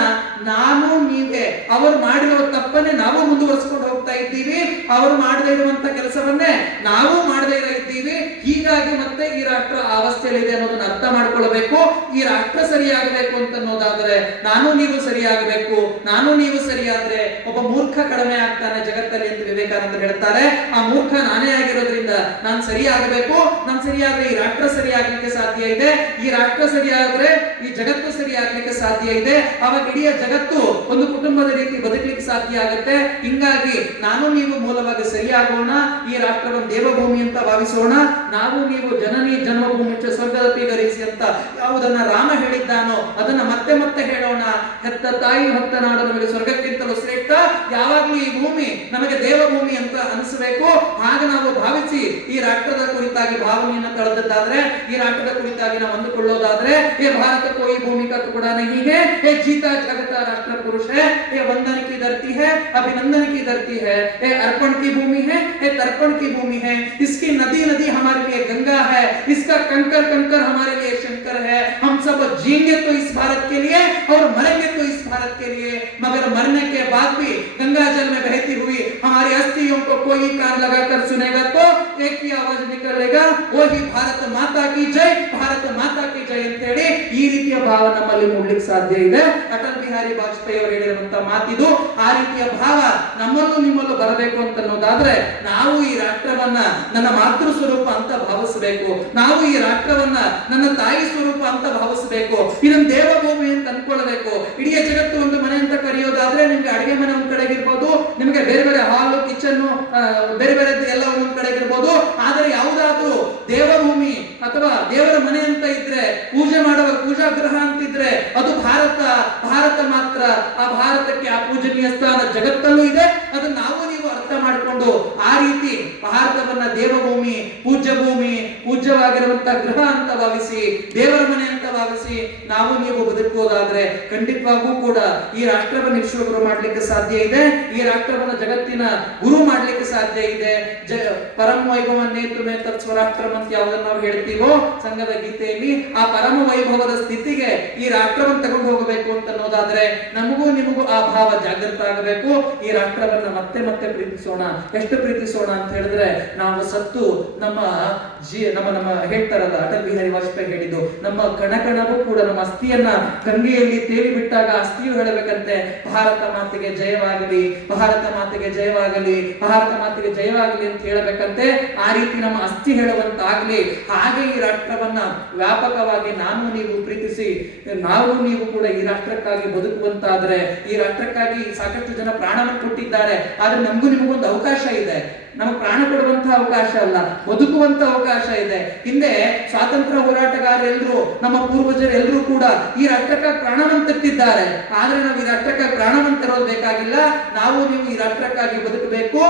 ನಾನು, ನೀವೇ. ಅವರು ಮಾಡಿರೋ ತಪ್ಪನ್ನೇ ನಾವು ಮುಂದುವರಿಸಿಕೊಂಡು ಹೋಗ್ತಾ ಹೋಗ್ತಾ ಇದ್ದೀವಿ, ಅವರು ಮಾಡದೇ ಇರುವಂತ ಕೆಲಸವನ್ನೇ ನಾವು ಮಾಡದೇ ಇದ್ದೀವಿ. ಹೀಗಾಗಿ ಮತ್ತೆ ಈ ರಾಷ್ಟ್ರ ಅವಸ್ಥೆಯಲ್ಲಿದೆ ಅನ್ನೋದನ್ನ ಅರ್ಥ ಮಾಡ್ಕೊಳ್ಬೇಕು. ಈ ರಾಷ್ಟ್ರ ಸರಿಯಾಗಬೇಕು ಅಂತ ಅನ್ನೋದಾದ್ರೆ ನಾನು ನೀವು ಸರಿಯಾಗಬೇಕು. ನಾನು ನೀವು ಸರಿಯಾದ್ರೆ ಒಬ್ಬ ಮೂರ್ಖ ಕಡಿಮೆ ಆಗ್ತಾನೆ ಜಗತ್ತಲ್ಲಿ ಅಂತ ವಿವೇಕಾನಂದ ಹೇಳ್ತಾರೆ. ಆ ಮೂರ್ಖ ನಾನೇ ಆಗಿರೋದ್ರಿಂದ ನಾನು ಸರಿಯಾಗಬೇಕು. ನಾನು ಸರಿಯಾದ್ರೆ ಈ ರಾಷ್ಟ್ರ ಸರಿಯಾಗಲಿಕ್ಕೆ ಸಾಧ್ಯ ಇದೆ. ಈ ರಾಷ್ಟ್ರ ಸರಿಯಾದ್ರೆ ಈ ಜಗತ್ತು ಸರಿಯಾಗಲಿಕ್ಕೆ ಸಾಧ್ಯ ಇದೆ. ಅವಾಗ ಇಡೀ ಜಗತ್ತು ಒಂದು ಕುಟುಂಬದ ರೀತಿ ಬದುಕಲಿಕ್ಕೆ ಸಾಧ್ಯ ಆಗುತ್ತೆ. ಹಿಂಗಾಗಿ ನಾನು ನೀವು ಮೂಲವಾಗಿ ಸರಿಯಾಗೋಣ. ಈ ರಾಷ್ಟ್ರವನ್ನು ದೇವಭೂಮಿ ಅಂತ ಭಾವಿಸೋಣ. ನಾವು ನೀವು ಜನನಿ ಜನ್ಮಭೂಮಿ ಸ್ವರ್ಗದ ಪೀಗರಿಸಿ ಅಂತ ಯಾವುದನ್ನ ರಾಮ ಹೇಳಿದ್ದಾನೋ ಅದನ್ನ ಮತ್ತೆ ಮತ್ತೆ ಹೇಳೋಣ. ಹೆತ್ತ ತಾಯಿ ಭಕ್ತ ನಾಡು ನಮಗೆ ಸ್ವರ್ಗಕ್ಕಿಂತಲೂ ಶ್ರೇಷ್ಠ. ಯಾವಾಗ್ಲೂ ಈ ಭೂಮಿ ನಮಗೆ ದೇವಭೂಮಿ ಅಂತ ಅನಿಸಬೇಕು. ಹಾಗೆ ನಾವು ಭಾವಿಸಿ ಈ ರಾಷ್ಟ್ರದ ಕುರಿತಾಗಿ ಭಾವನೆಯನ್ನು ತಳೆದದ್ದಾದ್ರೆ, ಈ ರಾಷ್ಟ್ರದ ಕುರಿತಾಗಿ ನಾವು ಅಂದುಕೊಳ್ಳೋದಾದ್ರೆ, ये भारत कोई भूमि का टुकड़ा नहीं है, ये जीता जागता राष्ट्र पुरुष है, ये वंदन की धरती है, अभिनंदन की धरती है, ये अर्पण की भूमि है, ये तर्पण की भूमि है. इसकी नदी नदी हमारे लिए गंगा है, इसका कंकर कंकर हमारे लिए शंकर है. हम सब जिएंगे तो इस भारत के लिए और मरेंगे तो इस भारत के लिए. मगर मरने के बाद भी गंगा जल में बहती हुई हमारी अस्थियों को कोई कान लगाकर सुनेगा तो एक ही आवाज निकलेगा, वही भारत माता की जय, भारत माता की जय ಅಂತ ಹೇಳಿ ಈ ರೀತಿಯ ಭಾವ ನಮ್ಮಲ್ಲಿ ಮೂಡಲಿಕ್ಕೆ ಸಾಧ್ಯ ಇದೆ. ಅಟಲ್ ಬಿಹಾರಿ ವಾಜಪೇಯಿ ಅವರು ಹೇಳಿರುವಂತ ಮಾತಿದು. ಆ ರೀತಿಯ ಭಾವ ನಮ್ಮಲ್ಲೂ ನಿಮ್ಮಲ್ಲೂ ಬರಬೇಕು ಅಂತ ಅನ್ನೋದಾದ್ರೆ ನಾವು ಈ ರಾಷ್ಟ್ರವನ್ನ ನನ್ನ ಮಾತೃ ಸ್ವರೂಪ ಅಂತ ಭಾವಿಸಬೇಕು. ನಾವು ಈ ರಾಷ್ಟ್ರವನ್ನ ನನ್ನ ತಾಯಿ ಸ್ವರೂಪ ಅಂತ ಭಾವಿಸಬೇಕು. ಇದನ್ನ ದೇವಭೂಮಿ ಅಂತ ಅನ್ಕೊಳ್ಬೇಕು. ಇಡೀ ಜಗತ್ತು ಒಂದು ಮನೆ ಅಂತ ಕರೆಯೋದಾದ್ರೆ ನಿಮ್ಗೆ ಅಡಿಗೆ ಮನೆ ಒಂದ್ ಕಡೆಗೆ ಇರ್ಬೋದು, ನಿಮ್ಗೆ ಬೇರೆ ಬೇರೆ ಹಾಲು ಕಿಚನ್ ಬೇರೆ ಬೇರೆ ಎಲ್ಲ ಒಂದೊಂದ್ ಕಡೆಗೆ ಇರ್ಬೋದು. ಆದರೆ ಯಾವುದಾದ್ರೂ ದೇವಭೂಮಿ ಅಥವಾ ದೇವರ ಮನೆ ಅಂತ ಇದ್ರೆ, ಪೂಜೆ ಮಾಡುವ ಪೂಜಾ ಗೃಹ ಅಂತಿದ್ರೆ ಅದು ಭಾರತ. ಭಾರತ ಮಾತ್ರ. ಆ ಭಾರತಕ್ಕೆ ಆ ಪೂಜನೀಯ ಸ್ಥಾನ ಜಗತ್ತಲ್ಲೂ ಇದೆ. ಅದನ್ನ ನಾವು ನೀವು ಅರ್ಥ ಮಾಡಿಕೊಂಡು ಆ ರೀತಿ ಭಾರತವನ್ನ ದೇವಭೂಮಿ, ಪೂಜ್ಯ ಭೂಮಿ, ಪೂಜ್ಯವಾಗಿರುವಂತಹ ಗೃಹ ಅಂತ ಭಾವಿಸಿ, ದೇವರ ಮನೆ ಅಂತ ಭಾವಿಸಿ ನಾವು ನೀವು ಬದುಕೋದಾದ್ರೆ ಖಂಡಿತವಾಗೂ ಕೂಡ ಈ ರಾಷ್ಟ್ರವನ್ನು ವಿಶ್ವಗುರು ಮಾಡ್ಲಿಕ್ಕೆ ಸಾಧ್ಯ ಇದೆ. ಈ ರಾಷ್ಟ್ರವನ್ನು ಜಗತ್ತಿನ ಗುರು ಮಾಡ್ಲಿಕ್ಕೆ ಸಾಧ್ಯ ಇದೆ. ಪರಮ ವೈಭವನ್ನೇತುಮೆ ತತ್ ಸ್ವರಾಷ್ಟ್ರಂ ಅಂತ ಯಾವುದನ್ನು ನಾವು ಹೇಳ್ತೀವೋ ಸಂಘದ ಗೀತೆಯಲ್ಲಿ, ಆ ಪರಮ ವೈಭವದ ಸ್ಥಿತಿಗೆ ಈ ರಾಷ್ಟ್ರವನ್ನು ತಗೊಂಡು ಹೋಗಬೇಕು ಅಂತ ಅನ್ನೋದಾದ್ರೆ ನಮಗೂ ನಿಮಗೂ ಆ ಭಾವ ಜಾಗೃತ ಆಗಬೇಕು. ಈ ರಾಷ್ಟ್ರವನ್ನ ಮತ್ತೆ ಮತ್ತೆ ಪ್ರೀತಿಸೋಣ. ಎಷ್ಟು ಪ್ರೀತಿಸೋಣ ಅಂತ ಹೇಳಿದ್ರೆ ನಾವು ಸತ್ತು ನಮ್ಮ ನಮ್ಮ ಹೇಳ್ತಾರಲ್ಲ ಅಟಲ್ ಬಿಹಾರಿ ವಾಜಪೇಯಿ ಹೇಳಿದ್ದು, ನಮ್ಮ ಕಣಕಣವೂ ಕೂಡ ನಮ್ಮ ಅಸ್ಥಿಯನ್ನ ಗಂಗೆಯಲ್ಲಿ ತೇಲಿ ಬಿಟ್ಟಾಗ ಅಸ್ಥಿಯು ಹೇಳಬೇಕಂತೆ, ಭಾರತ ಮಾತೆಗೆ ಜಯವಾಗಲಿ, ಭಾರತ ಮಾತೆಗೆ ಜಯವಾಗಲಿ, ಭಾರತ ಮಾತೆಗೆ ಜಯವಾಗಲಿ ಅಂತ ಹೇಳಬೇಕಂತೆ. ಆ ರೀತಿ ನಮ್ಮ ಅಸ್ಥಿ ಹೇಳುವಂತಾಗ್ಲಿ. ಹಾಗೆ ಈ ರಾಷ್ಟ್ರವನ್ನ ವ್ಯಾಪಕವಾಗಿ ನಾನು ನೀವು ಪ್ರೀತಿಸಿ ನಾವು ನೀವು ಕೂಡ ಈ ರಾಷ್ಟ್ರಕ್ಕಾಗಿ ಬದುಕುವಂತಾದ್ರೆ, ಈ ರಾಷ್ಟ್ರಕ್ಕಾಗಿ ಸಾಕಷ್ಟು ಜನ ಪ್ರಾಣವನ್ನು ಕೊಟ್ಟಿದ್ದಾರೆ. ಆದ್ರೆ ನಮಗೂ ನಿಮಗೊಂದು ಅವಕಾಶ ಇದೆ. ನಮಗೆ ಪ್ರಾಣ ಕೊಡುವಂತಹ ಅವಕಾಶ ಅಲ್ಲ, ಬದುಕುವಂತ ಅವಕಾಶ ಇದೆ. ಹಿಂದೆ ಸ್ವಾತಂತ್ರ್ಯ ಹೋರಾಟಗಾರರೆಲ್ಲರೂ ನಮ್ಮ ಪೂರ್ವಜರೆಲ್ಲರೂ ಕೂಡ ಈ ರಾಷ್ಟ್ರಕ್ಕಾಗಿ ಪ್ರಾಣವನ್ನು ತೆತ್ತಿದ್ದಾರೆ. ಆದ್ರೆ ನಾವು ಈ ರಾಷ್ಟ್ರಕ್ಕಾಗಿ ಪ್ರಾಣವನ್ನು ತರೋದು ಬೇಕಾಗಿಲ್ಲ. ನಾವು ನೀವು ಈ ರಾಷ್ಟ್ರಕ್ಕಾಗಿ ಬದುಕಬೇಕು.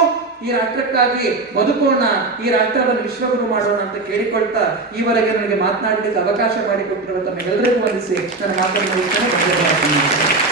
ಈ ರಾಷ್ಟ್ರಕ್ಕಾಗಿ ಬದುಕೋಣ. ಈ ರಾಷ್ಟ್ರವನ್ನು ವಿಶ್ವಗುರು ಮಾಡೋಣ ಅಂತ ಕೇಳಿಕೊಳ್ತಾ ಈವರೆಗೆ ನನಗೆ ಮಾತನಾಡಲಿಕ್ಕೆ ಅವಕಾಶ ಮಾಡಿಕೊಟ್ಟಿರುವ ತಮ್ಮೆಲ್ಲರಿಗೂ ವಂದಿಸಿ ನನ್ನ ಮಾತನ್ನು ಮುಗಿಸ್ತೇನೆ.